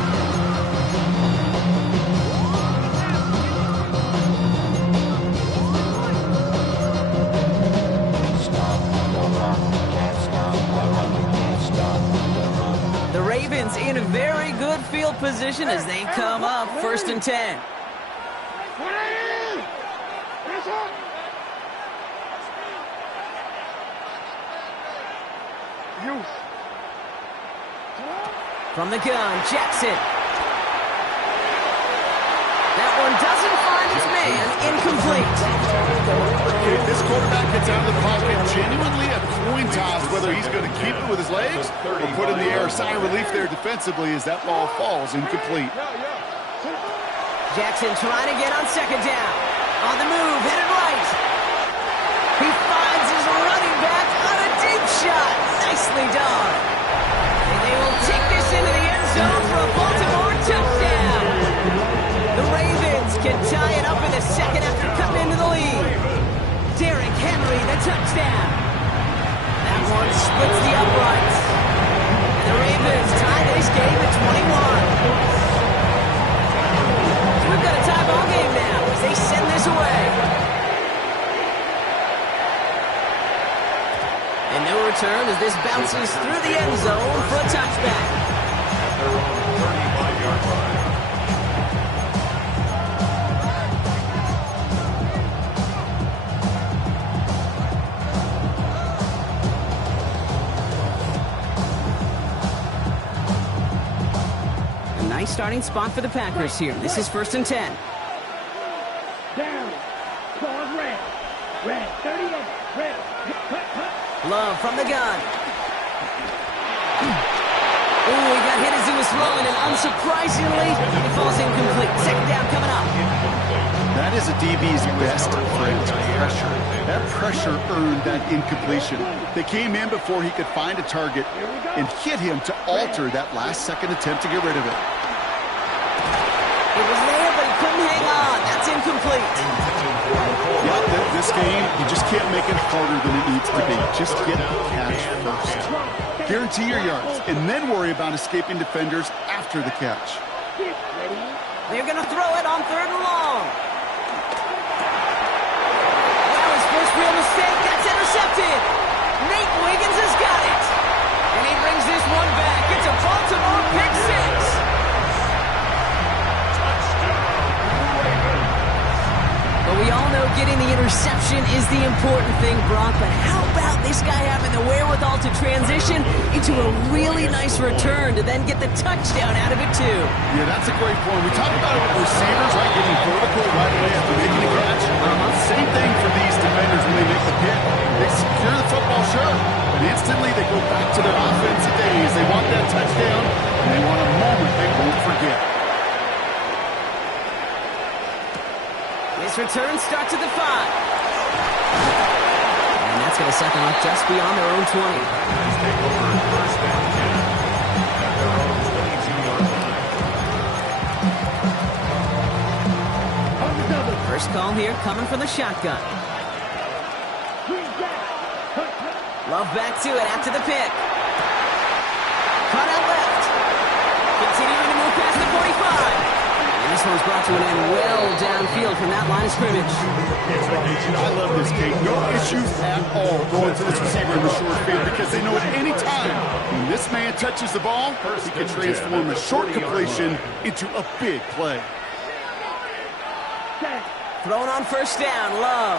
The Ravens in a very good field position as they come up 1st and 10. From the gun, Jackson. That one doesn't find its man, incomplete. If this quarterback gets out of the pocket, genuinely a coin toss whether he's going to keep it with his legs or put in the air. Sigh of relief there defensively as that ball falls incomplete. Jackson trying to get on 2nd down. On the move, headed right. He finds his running back on a deep shot. Nicely done. And they will take this into the end zone for a Baltimore touchdown. The Ravens can tie it up in the second after cutting into the lead. Derrick Henry, the touchdown. That one splits the uprights. And the Ravens tie this game at 21. So we've got a tie ball game now as they send this away. And no return as this bounces through the end zone for a touchback. At their own 35-yard line. A nice starting spot for the Packers here. This is 1st and 10. Down. Ball's red. Red. 38. Red. Love from the gun. Oh, he got hit as he was throwing, and unsurprisingly, it falls incomplete. 2nd down coming up. That is a DB's best friend, pressure. That pressure earned that incompletion. They came in before he could find a target and hit him to alter that last-second attempt to get rid of it. It was there, but he couldn't hang on. That's incomplete. Yeah, this game, you just can't make it harder than it needs to be. Just get the catch first. Guarantee your yards, and then worry about escaping defenders after the catch. They're going to throw it on 3rd and long. Well, his first real mistake, that's intercepted. Nate Wiggins has got it. And he brings this one back. It's a Baltimore pick 6. But we all know getting the interception is the important thing, Brock. But how about this guy having the wherewithal to transition into a really nice return to then get the touchdown out of it, too? Yeah, that's a great point. We talk about it with receivers, right, getting vertical right away after making a catch. Same thing for these defenders when they make the pick. They secure the football, sure, but instantly they go back to their offensive days. They want that touchdown, and they want a moment they won't forget. This return starts at the 5. And that's going to set them up just beyond their own 20. Let's take over 1st and 10. At their own 22-yard line. First call here coming from the shotgun. Love back to it after the pick. Cut out left. Continuing to move past the 45. And this one's brought to an end well downfield from that line of scrimmage. I love this, Kate. No issues at all going to this receiver in the short field because they know at any time when this man touches the ball, he can transform a short completion into a big play. Thrown on 1st down, Love.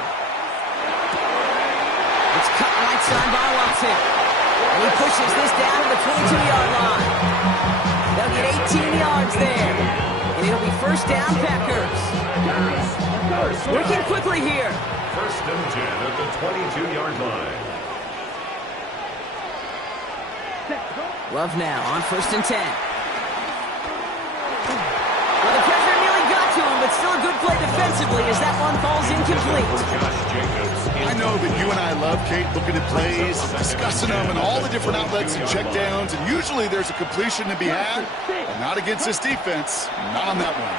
It's cut right side by Watson. And he pushes this down to the 22-yard line. They'll get 18 yards there. And it'll be 1st down, Packers. Working quickly here. 1st and 10 at the 22-yard line. Love now on 1st and 10. Well, the pressure nearly got to him, but still a good play defensively as that one falls incomplete. I know that you and I love, Kate, looking at plays, discussing them, and all the different outlets and checkdowns, and usually there's a completion to be had, but not against this defense, not on that one.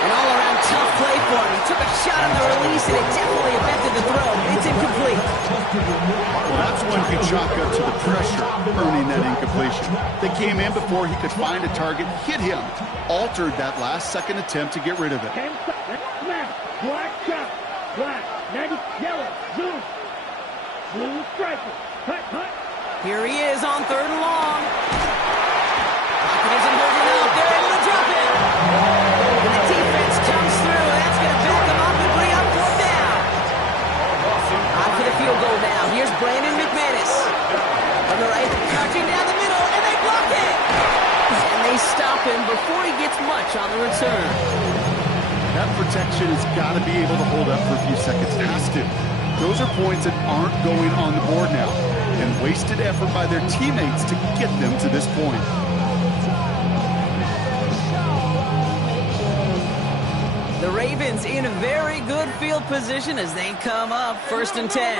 An all-around tough play for him. He took a shot on the release, and it definitely affected the throw. It's incomplete. Well, that's one you chalk up to the pressure, earning that incompletion. They came in before he could find a target, hit him, altered that last-second attempt to get rid of it. Black shot. Black. 90. Yellow. Zoom. Blue striker. Cut. Here he is on 3rd and long. Lockett isn't holding out. They're able to drop it. And the defense comes through. That's going to back them up and bring up 4th down. On for the field goal now. Here's Brandon McManus. On the right, charging down the middle, and they block it. And they stop him before he gets much on the return. That protection has got to be able to hold up for a few seconds. Has to. Those are points that aren't going on the board now. And wasted effort by their teammates to get them to this point. The Ravens in a very good field position as they come up 1st and 10.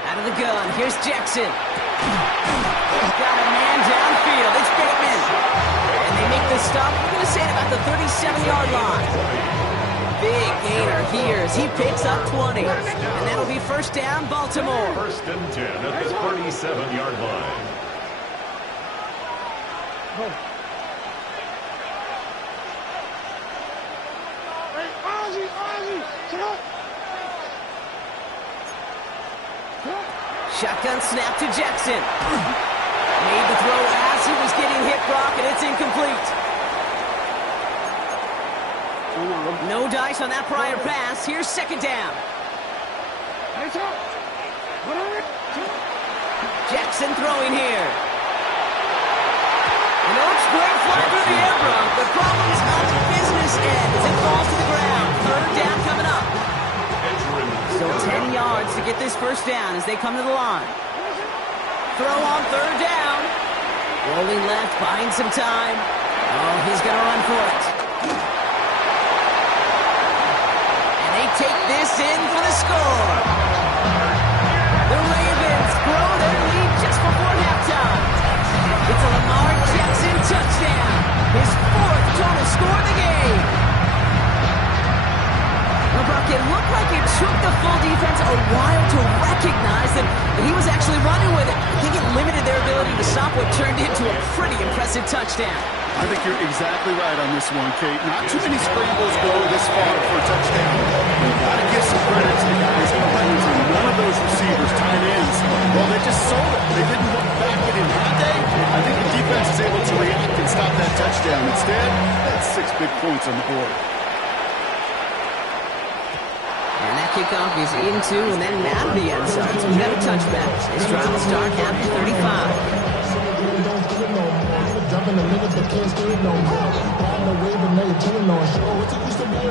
Out of the gun, here's Jackson. Got a man downfield, it's Bateman. And they make the stop, we're going to say it about the 37-yard line. Big gainer here as he picks up 20. And that'll be 1st down, Baltimore. 1st and 10 at the 37-yard line. Shotgun snap to Jackson. Made the throw as he was getting hit, Brock, and it's incomplete. No dice on that prior pass. Here's 2nd down. Jackson throwing here. And it's great fly through the air, Brock. The problem's on the business end as it falls to the ground. 3rd down coming up. So 10 yards to get this 1st down as they come to the line. Throw on 3rd down. Rolling left, buying some time. Oh, he's going to run for it. And they take this in for the score. The Ravens grow their lead just before halftime. It's a Lamar Jackson touchdown. His 4th total score of the game. Well, Brock, it looked like it took the full defense a while to recognize that he was actually running with it. I think it limited their ability to stop what turned into a pretty impressive touchdown. I think you're exactly right on this one, Kate. Not too many scrambles go this far for a touchdown. You've got to give some credit to the guys behind you. None of those receivers, tight ends, well, they just sold it. They didn't look back at him, had they? I think the defense is able to react and stop that touchdown. Instead, that's 6 big points on the board. And that kickoff is into and then out of the end zone. So we got a touchback. This drive will start after 35.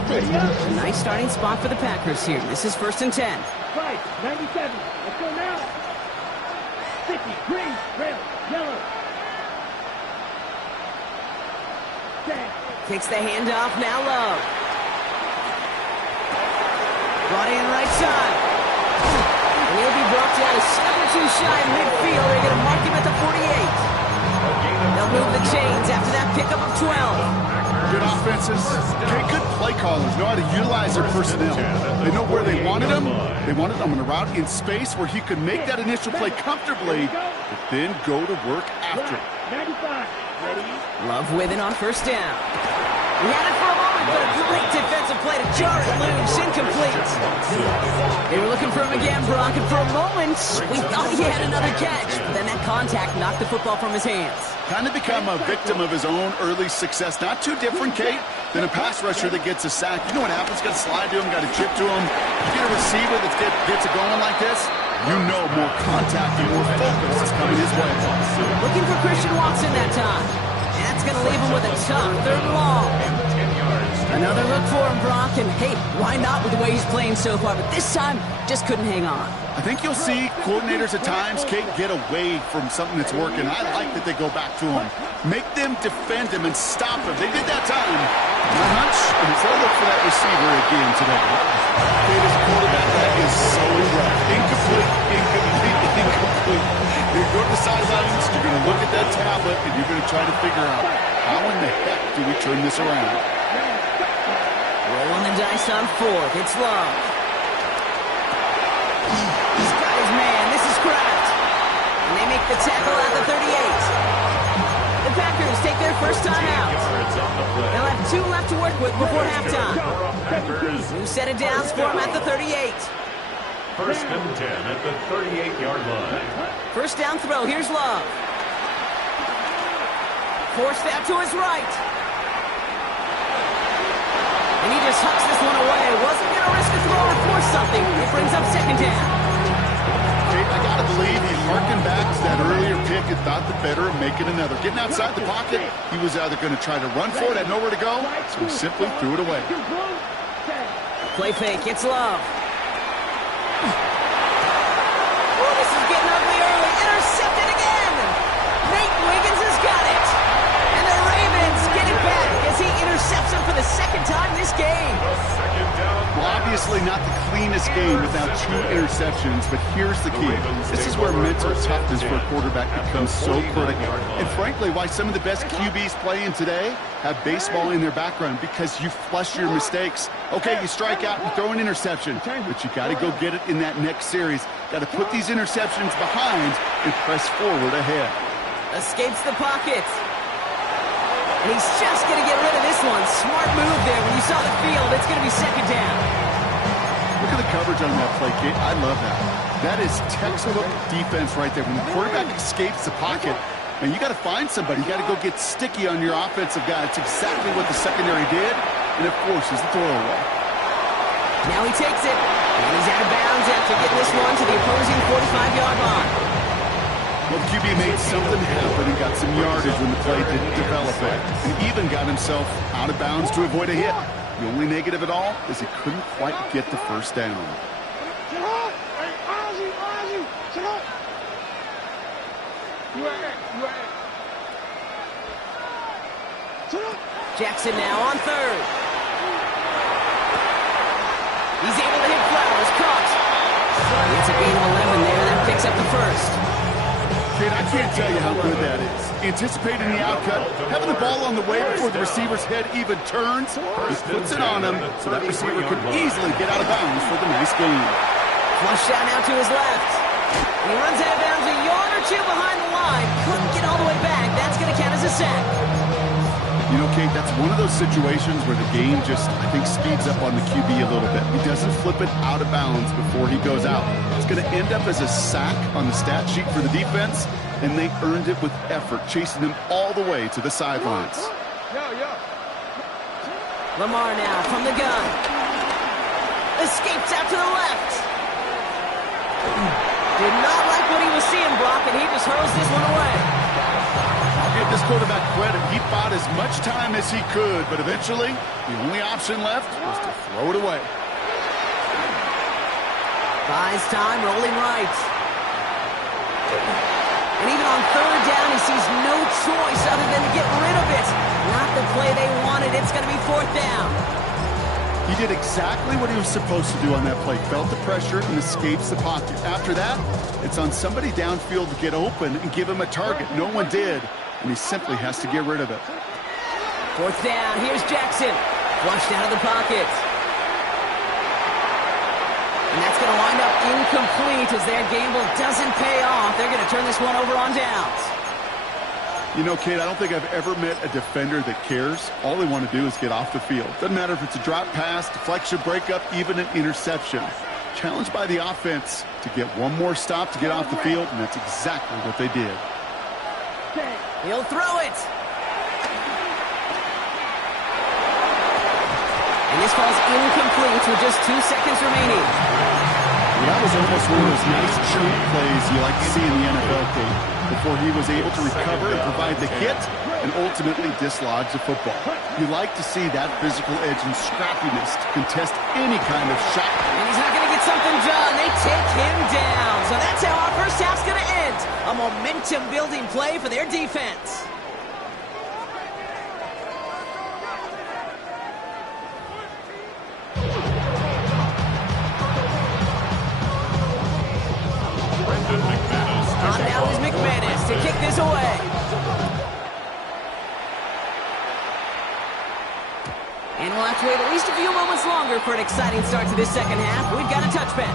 A nice starting spot for the Packers here. This is 1st and 10. Right, 97. Let's go now. 50, green, red, yellow. Takes the handoff, now low. Brought in right side. And he'll be brought down a step or two shy of midfield. They're going to mark him at the 48. They'll move the chains after that pickup of 12. Good offenses. Okay, good play callers know how to utilize their personnel. They know where they wanted him. They wanted him on a route in space where he could make that initial play comfortably, but then go to work after it. 95. Ready? Love with it on 1st down. He had it for a moment, but a great defensive play to jar it loose. Incomplete. They were looking for him again, Brock, and for a moment, we thought he had another catch. But then that contact knocked the football from his hands. Kind of become a victim of his own early success. Not too different, Kate, than a pass rusher that gets a sack. You know what happens? Got to slide to him, got to chip to him. You get a receiver that gets it going like this, you know more contact and more focus is coming his way. Looking for Christian Watson that time. And that's going to leave him with a tough 3rd and long. Another look for him, Brock, and hey, why not with the way he's playing so far? But this time, just couldn't hang on. I think you'll see coordinators at times, Kate, get away from something that's working. I like that they go back to him. Make them defend him and stop him. They did that time. My hunch is they'll look for that receiver again today. Kate, as a quarterback, that is so rough. Incomplete, incomplete, incomplete. the sidelines, you're going to look at that tablet, and you're going to try to figure out, how in the heck do we turn this around? Rolling the dice on fourth. It's Love. He's got his man. This is Kraft. And they make the tackle at the 38. The Packers take their first time out. They'll have 2 left to work with before halftime. New set of downs for them at the 38. First and 10 at the 38-yard line. First down throw. Here's Love. Forced out to his right. And he just hucks this one away. Wasn't going to risk a throw or force something. It brings up second down. Okay, I got to believe he harkened back to that earlier pick and thought the better of making another. Getting outside the pocket, he was either going to try to run for it, had nowhere to go, so he simply threw it away. Play fake. It's Love. Oh, this is getting ugly early. Intercepted again. Nate Wiggins has got it. And the Ravens get it back as he intercepts him for the second time this game. Well, obviously not the cleanest game without 2 interceptions, but here's the key. This is where mental toughness for a quarterback becomes so critical. And frankly, why some of the best QBs playing today have baseball in their background, because you flush your mistakes. Okay, you strike out, you throw an interception, but you got to go get it in that next series. Got to put these interceptions behind and press forward ahead. Escapes the pocket. And he's just going to get rid of this one. Smart move there. When you saw the field, it's going to be second down. Look at the coverage on that play, Kate. I love that. That is textbook defense right there. When the quarterback escapes the pocket, man, you got to find somebody. You got to go get sticky on your offensive guy. It's exactly what the secondary did, and it forces the throwaway. Now he takes it, and he's out of bounds after getting this one to the opposing 45-yard line. Well, the QB made something happen and got some yardage when the play didn't develop it, and even got himself out of bounds to avoid a hit. The only negative at all is he couldn't quite get the first down. Jackson now on third. He's able to hit Flowers. Caught. It's a gain of 11 there. That picks up the first. Kid, I can't tell you how good that is. Anticipating the outcut, having the ball on the way before the receiver's head even turns, he puts it on him so that receiver could easily get out of bounds for the nice gain. Flush down out to his left. And he runs out of bounds a yard or 2 behind the line. Couldn't get all the way back. That's going to count as a sack. You know, Kate, that's one of those situations where the game just, I think, speeds up on the QB a little bit. He doesn't flip it out of bounds before he goes out. It's going to end up as a sack on the stat sheet for the defense, and they earned it with effort, chasing him all the way to the sidelines. Lamar now from the gun. Escapes out to the left. Did not like what he was seeing, Brock, and he just hurls this one away. Give this quarterback credit. He bought as much time as he could, but eventually, the only option left was to throw it away. Buys time, rolling right. And even on third down, he sees no choice other than to get rid of it. Not the play they wanted. It's going to be fourth down. He did exactly what he was supposed to do on that play. Felt the pressure and escapes the pocket. After that, it's on somebody downfield to get open and give him a target. No one did, and he simply has to get rid of it. Fourth down. Here's Jackson. Flushed out of the pocket. And that's going to wind up incomplete as their gamble doesn't pay off. They're going to turn this one over on downs. You know, Kate, I don't think I've ever met a defender that cares. All they want to do is get off the field. Doesn't matter if it's a drop pass, deflection, breakup, even an interception. Challenged by the offense to get one more stop to get off the field, and that's exactly what they did. He'll throw it. And this falls incomplete with just 2 seconds remaining. Well, that was almost one of those nice chunk plays you like to see in the NFL, Kate, before he was able to recover and provide the hit and ultimately dislodge the football. You like to see that physical edge and scrappiness to contest any kind of shot. And he's not going to get something done. They take him down. So that's how our first half's going to end. A momentum-building play for their defense. Now is McManus. And we'll have to wait at least a few moments longer for an exciting start to this second half. We've got a touchback.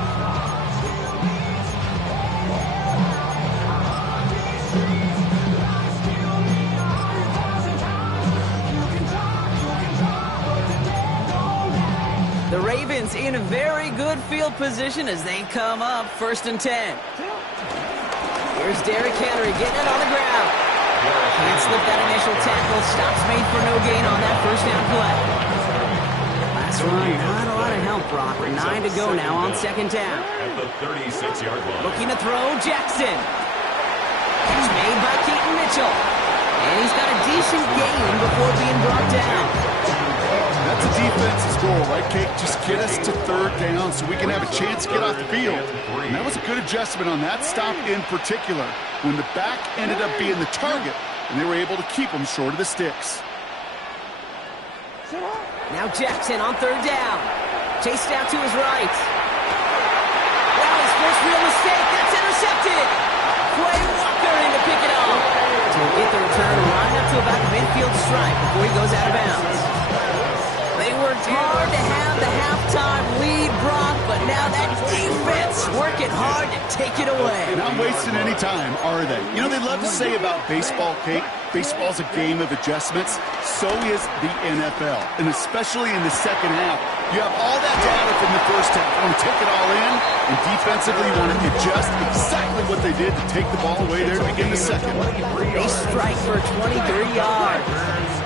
The Ravens in a very good field position as they come up 1st and 10. Here's Derrick Henry getting it on the ground. Can't slip that initial tackle. Stops made for no gain on that first down play. Last run, not a lot of help, Brock. 9 to go now on 2nd down. At the 36-yard line. Looking to throw, Jackson. Catch made by Keaton Mitchell. And he's got a decent gain before being brought down. That's a defense's goal, right, Kate? Just get us to 3rd down so we can have a chance to get off the field. And that was a good adjustment on that stop in particular, when the back ended up being the target, and they were able to keep him short of the sticks. Now Jackson on 3rd down. Chased out to his right. Well, his first real mistake. That's intercepted. Quay Walker in to pick it off. So he'll get the return right up to about the midfield stripe before he goes out of bounds. They worked hard to have the halftime lead, Brock, but now that defense working hard to take it away. Not wasting any time, are they? You know, they love to say about baseball, Kate, baseball's a game of adjustments. So is the NFL, and especially in the second half. You have all that data from the first half. You want to take it all in, and defensively you want to adjust exactly what they did to take the ball away there to begin the second. They strike for 23 yards,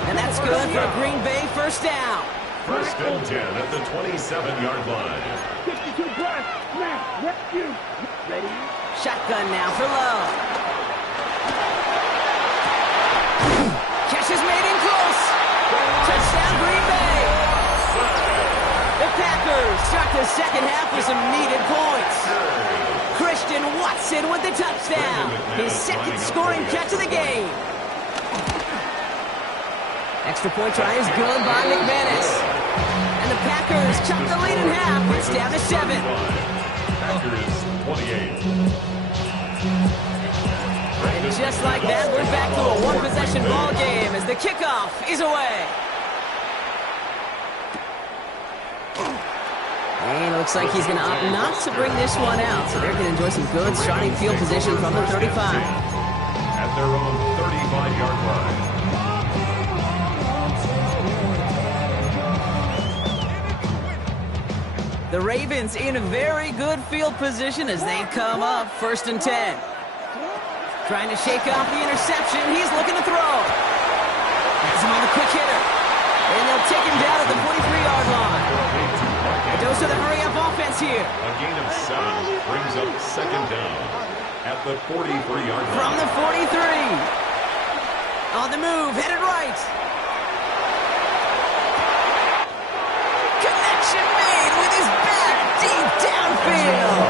and that's good for a Green Bay first down. 1st and 10 at the 27-yard line. 52 brush, snap, rescue. Ready? Shotgun now for Love. Catch is made in close. Touchdown Green Bay. The Packers start the second half with some needed points. Christian Watson with the touchdown. His 2nd scoring catch of the game. Extra point try is good by McManus. And the Packers chop the lead in half. It's down to 7. Packers 28. And just like that, we're back to a one-possession ball game as the kickoff is away. And it looks like he's going to opt not to bring this one out. So they're going to enjoy some good starting field position from the 35. At their own 35-yard line. The Ravens in a very good field position as they come up 1st and 10. Trying to shake off the interception. He's looking to throw. Has him on the quick hitter. And they'll take him down at the 43-yard line. A dose of the hurry-up offense here. A gain of 7 brings up 2nd down at the 43-yard line. From the 43. On the move, headed right. Connection made with his back deep downfield.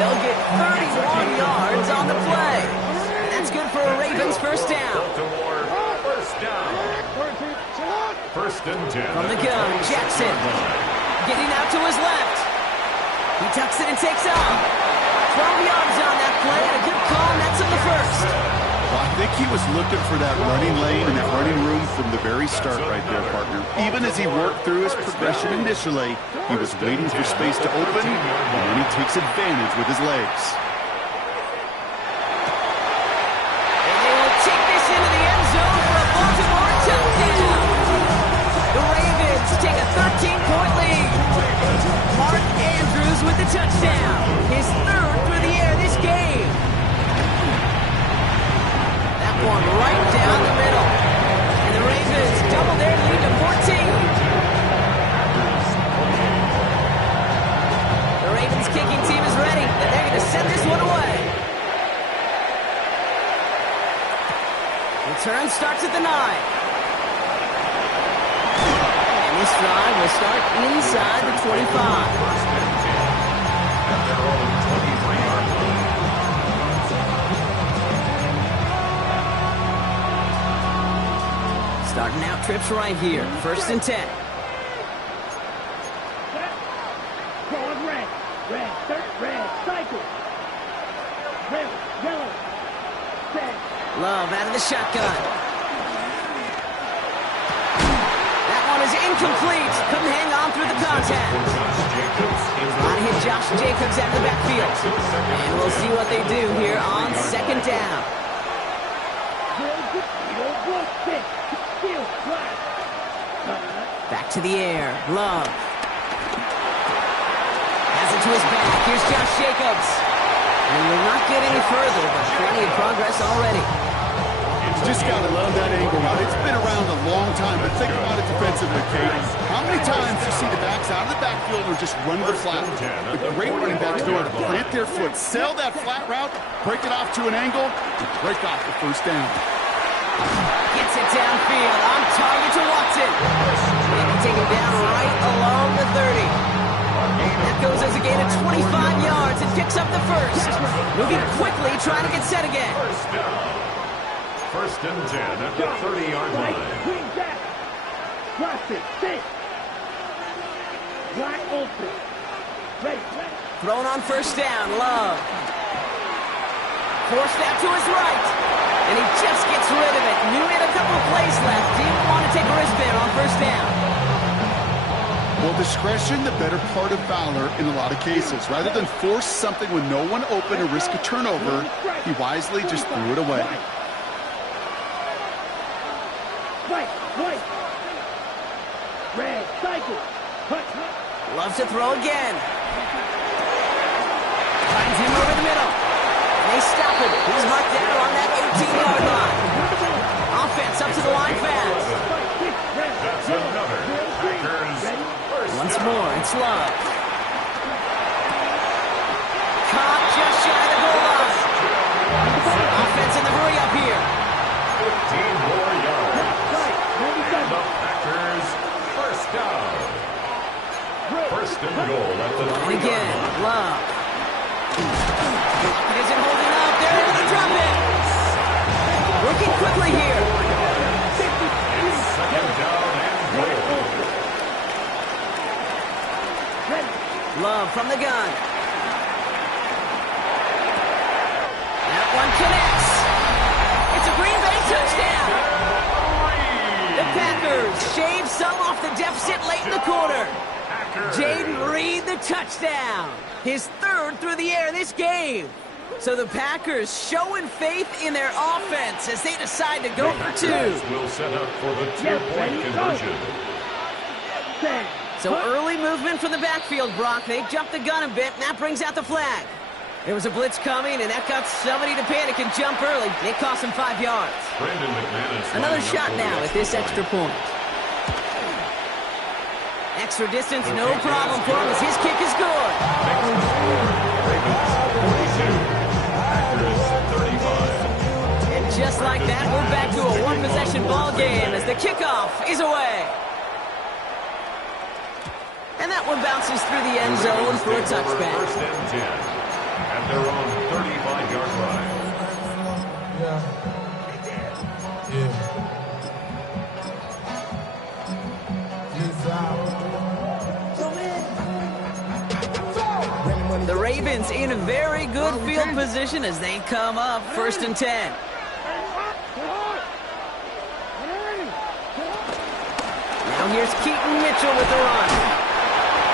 They'll get 31 yards on the play. And that's good for a Ravens first down. Baltimore first down. 1st and 10. From the gun, Jackson. Getting out to his left. He tucks it and takes off. 12 yards on that play, and a good call, and that's on the 1st. Well, I think he was looking for that running lane and that running room from the very start right there, partner. Even as he worked through his progression initially, he was waiting for space to open, and then he takes advantage with his legs. And they will take this into the end zone for a Baltimore touchdown. The Ravens take a 13-point lead. Mark Andrews with the touchdown. His 3rd through the air this game. That one right down the middle. And the Ravens double their lead to 14. The Ravens kicking team is ready, and they're going to send this one away. Return starts at the 9. And this drive will start inside the 25. At their own 23-yard line. Starting out trips right here. 1st and 10. Going red. Red, red, cycle. Red, yellow. Set. Love out of the shotgun. That one is Incomplete. Couldn't hang on through the contact. Trying to hit Josh Jacobs out of the backfield. And we'll see what they do here on second down. Back to the air. Love. Has it to his back. Here's Josh Jacobs. And will not get any further, but plenty of progress already. Just got to love that angle. It's been around a long time, but think about it defensively, Kate. How many times do you see the backs out of the backfield or just run to the flat? The great running backs know how to plant their foot, sell that flat route, break it off to an angle, and break off the first down. Gets it downfield. On target to Watson. And he taken down right along the 30. That goes as a gain of 25 yards and picks up the first. Moving quickly, trying to get set again. First and 10 at the 30-yard line. Watson, think. Wide open. Ready. Thrown on first down. Love. Forced out to his right. And he just gets rid of it. Knew he had a couple of plays left. Didn't want to take a risk there on first down. Well, discretion, the better part of valor in a lot of cases. Rather than force something with no one open or risk a turnover, he wisely just threw it away. Right. Red, cycle. Loves to throw again. Finds him over the middle. And they stop him. He's marked down on that 18-yard line. Offense up to the line fast. That's another Packers first Once down. more, it's Love. Caught just shy of the goal line. Offense in the hurry up here. 15 more yards. And the Packers first down. First and goal at the And 3-yard again, line. Love. It isn't holding up. They're able to drop it. Working quickly here. It's second down and goal. Love from the gun. That one connects. It's a Green Bay touchdown. The Packers shave some off the deficit late in the quarter. Jaden Reed, the touchdown. His third through the air this game. So the Packers showing faith in their offense as they decide to go for two. Will set up for the two-point conversion. So early movement from the backfield, Brock. They jumped the gun a bit, and that brings out the flag. There was a blitz coming, and that got somebody to panic and jump early. It cost him 5 yards. Brandon McManus Another lining up shot for now the at this extra point. Extra distance, no problem for him as his kick is good. Ravens 42, Packers 35. And just like that, we're back to a one-possession ball game as the kickoff is away. And that one bounces through the end zone for a touchback. First and 10 at their own 35-yard line. The Ravens in a very good field position as they come up first and 10. Now here's Keaton Mitchell with the run.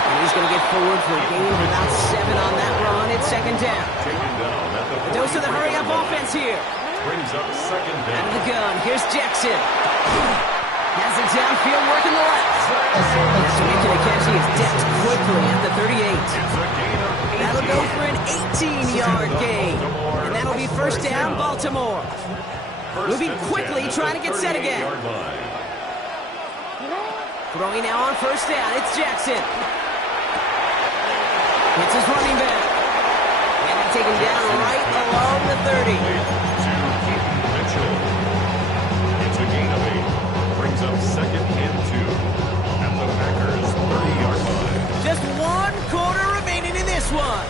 And he's going to get forward for a gain of about 7 on that run. It's second down. Taken down at the A dose of the hurry-up offense here. brings up second Out of down. the gun. Here's Jackson. Has it downfield, working the left. After making a catch, he is decked quickly at the 38. It's a gain of 8. That'll go for an 18-yard gain. And that'll be first down, Baltimore. Moving quickly, trying to get set again. Throwing now on first down, it's Jackson. It's his running back. And they take him down right along the 30. Mitchell. It's a gain of 8. Brings up second and 2 at the Packers 30-yard line. Just 1 quarter remaining in this one.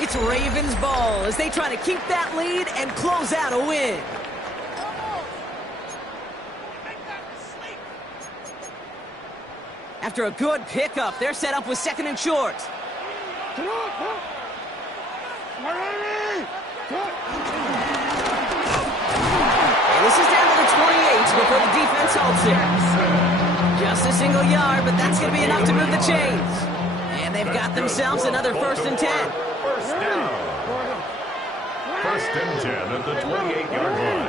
It's Ravens ball as they try to keep that lead and close out a win. After a good pickup, they're set up with second and short. And this is down to the 28 before the defense halts it. Just a single yard, but that's going to be enough to move the chains. And they've got themselves another 1st and 10. First down. 1st and 10 at the 28-yard line.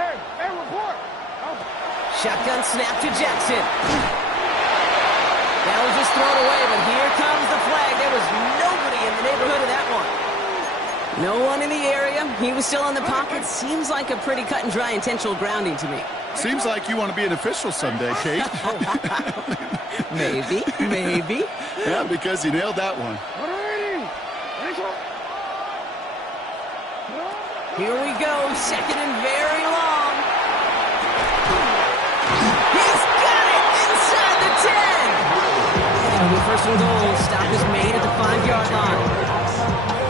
Hey, report. Shotgun snap to Jackson. That was just thrown away, but here comes the flag. There was nobody in the neighborhood of that one. No one in the area. He was still in the pocket. Seems like a pretty cut and dry intentional grounding to me. Seems like you want to be an official someday, Kate. Maybe. Yeah, because you nailed that one. Here we go, 2nd and very long. He's got it inside the 10. It'll be 1st and goal. Stop is made at the 5-yard line.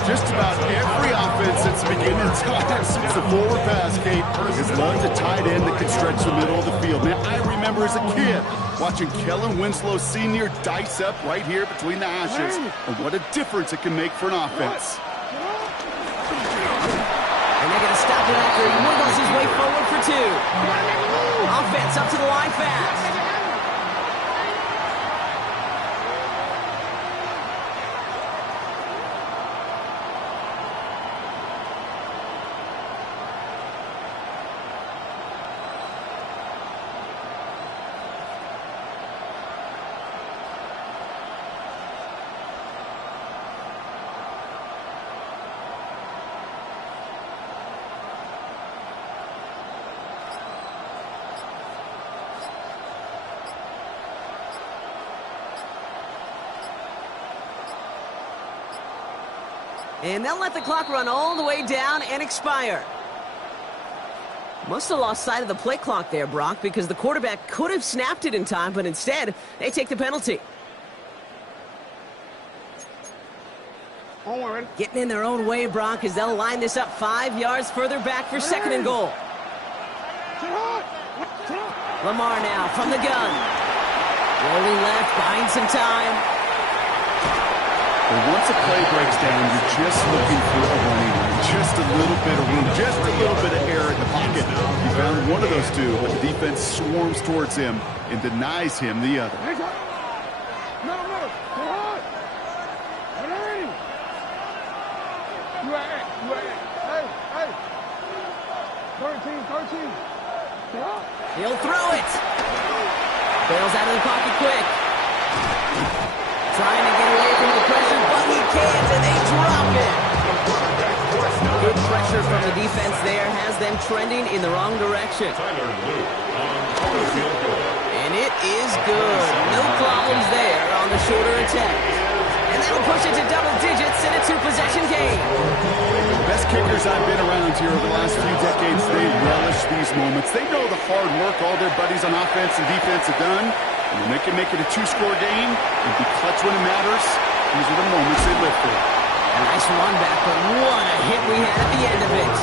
Just about every offense since the beginning of time, since the forward pass, Kate, has loved a tight end that can stretch the middle of the field. Man, I remember as a kid watching Kellen Winslow Sr. dice up right here between the hashes, and what a difference it can make for an offense. And they're going to stop it after he wiggles his way forward for 2. Offense up to the line fast. And they'll let the clock run all the way down and expire. Must have lost sight of the play clock there, Brock, because the quarterback could have snapped it in time, but instead, they take the penalty. Getting in their own way, Brock, as they'll line this up 5 yards further back for 2nd and goal. Lamar now from the gun. Rolling left, buying some time. But once a play breaks down, you're just looking for a running room. Just a little bit of room, just a little bit of air in the pocket. He found one of those two, but the defense swarms towards him and denies him the other. Hey. 13. He'll throw it. Bails out of the pocket quick. Trying to get away from the pressure, but he can't, and they drop it. Good pressure from the defense there has them trending in the wrong direction. And it is good. No problems there on the shorter attempt. And that'll push it to double digits in a 2-possession game. The best kickers I've been around here over the last few decades, they relish these moments. They know the hard work all their buddies on offense and defense have done. And when they can make it a 2-score game and be clutch when it matters, these are the moments they live for. A nice run back, but what a hit we had at the end of it.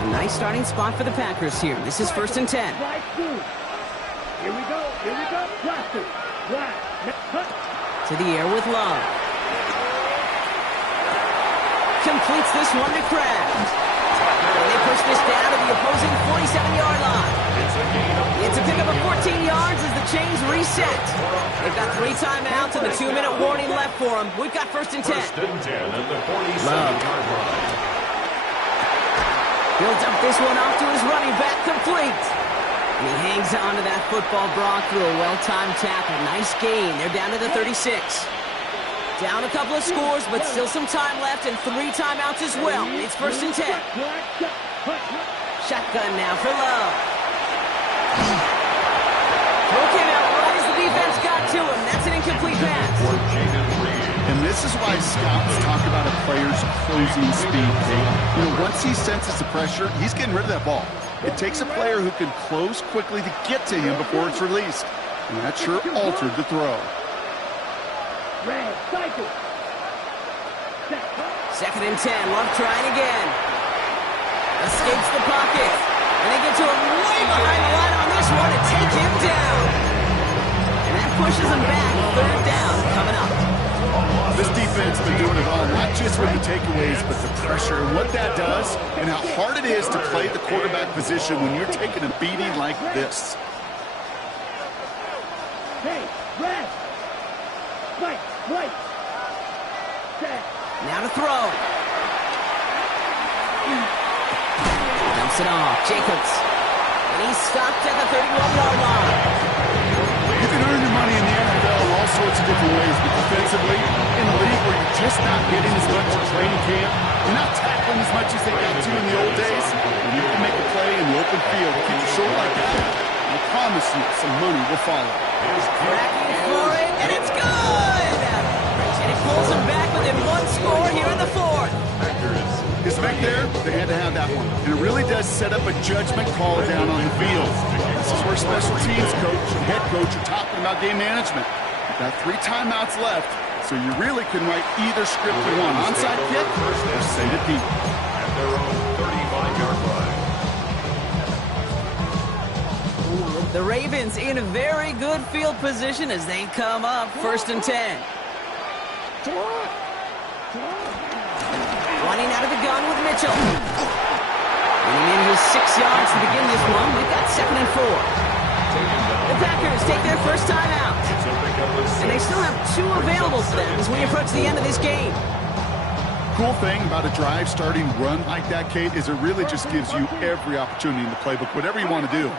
A nice starting spot for the Packers here. This is 1st and 10. Here we go. Blaster. To the air with Love. Completes this one to Kraft. And they push this down to the opposing 47-yard line. It's a pickup of 14 yards as the chains reset. They've got 3 timeouts and the 2-minute warning left for them. We've got 1st and 10. 1st and 10 at the 47-yard line. He'll dump this one off to his running back, complete. And he hangs on to that football, Brock, through a well-timed tackle. Nice gain. They're down to the 36. Down a couple of scores, but still some time left and 3 timeouts as well. It's 1st and 10. Shotgun now for Love. Throw came out right as the defense got to him. That's an incomplete pass. And this is why scouts talk about a player's closing speed, Kate. You know, once he senses the pressure, he's getting rid of that ball. It takes a player who can close quickly to get to him before it's released. And that sure altered the throw. Red, cycle. 2nd and 10. Love trying again. Escapes the pocket. And they get to him way behind the line on this one and take him down. And that pushes him back third down coming up. This defense has been doing it all, not just with the takeaways, but the pressure and what that does and how hard it is to play the quarterback position when you're taking a beating like this. Hey, red. Right, right. Set. Now to throw. Dumps it off. Jacobs. And he's stopped at the 31-yard line. You can earn your money in the NFL in all sorts of different ways, but defensively, in a league where you're just not getting as much in training camp, you're not tackling as much as they got to in the old days, and you can make a play in the open field and keep it short like that, I promise you some money will follow. Tracking for it, and it's good! And it pulls him back within one score here in the fourth. Because back there, they had to have that one. And it really does set up a judgment call down on the field. This is where special teams coach and head coach are talking about game management. You've got 3 timeouts left, so you really can write either script you want. Onside kick or send it deep. At their own 35-yard line. The Ravens in a very good field position as they come up 1st and 10. Running out of the gun with Mitchell. Running in his 6 yards to begin this one. We've got 2nd and 4. The Packers take their first time out. And they still have 2 available to them as we approach the end of this game. Cool thing about a drive starting run like that, Kate, is it really just gives you every opportunity in the playbook, whatever you want to do.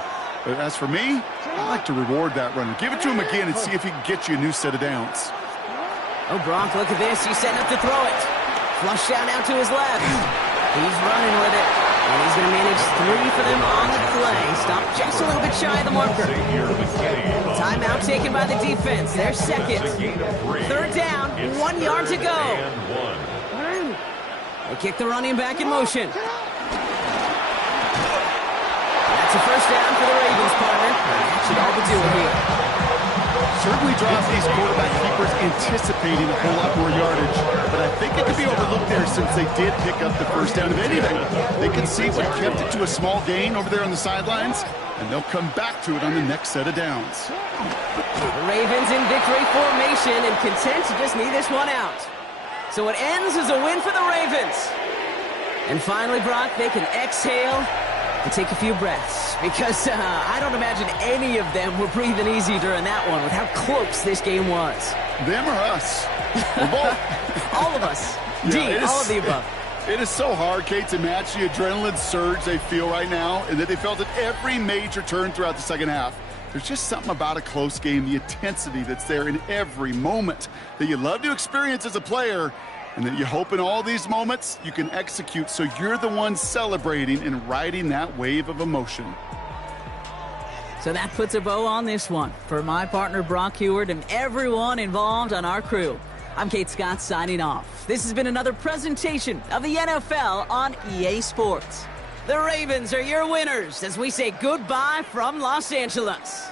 But as for me, I like to reward that runner. Give it to him again and see if he can get you a new set of downs. Oh, Gronk, look at this. He's setting up to throw it. Flush down out to his left. He's running with it. And he's going to manage 3 for them on the play. Stop just a little bit shy of the marker. Timeout taken by the defense. Their second. 3rd down, 1 yard to go. They kick the running back in motion. That's a first down for the Ravens, partner. That should all be doing here. Certainly drives these quarterback keepers anticipating a whole lot more yardage, but I think it could be overlooked there since they did pick up the first down. If anything, they can see what kept it to a small gain over there on the sidelines, and they'll come back to it on the next set of downs. The Ravens in victory formation and content to just need this one out. So it ends as a win for the Ravens. And finally, Brock, they can exhale and take a few breaths, because I don't imagine any of them were breathing easy during that one with how close this game was. Them or us? Or both? All of us. Indeed, all of the above. It is so hard, Kate, to match the adrenaline surge they feel right now and that they felt at every major turn throughout the second half. There's just something about a close game, the intensity that's there in every moment that you love to experience as a player, and that you hope in all these moments you can execute so you're the one celebrating and riding that wave of emotion. So that puts a bow on this one. For my partner Brock Heward and everyone involved on our crew, I'm Kate Scott signing off. This has been another presentation of the NFL on EA Sports. The Ravens are your winners as we say goodbye from Los Angeles.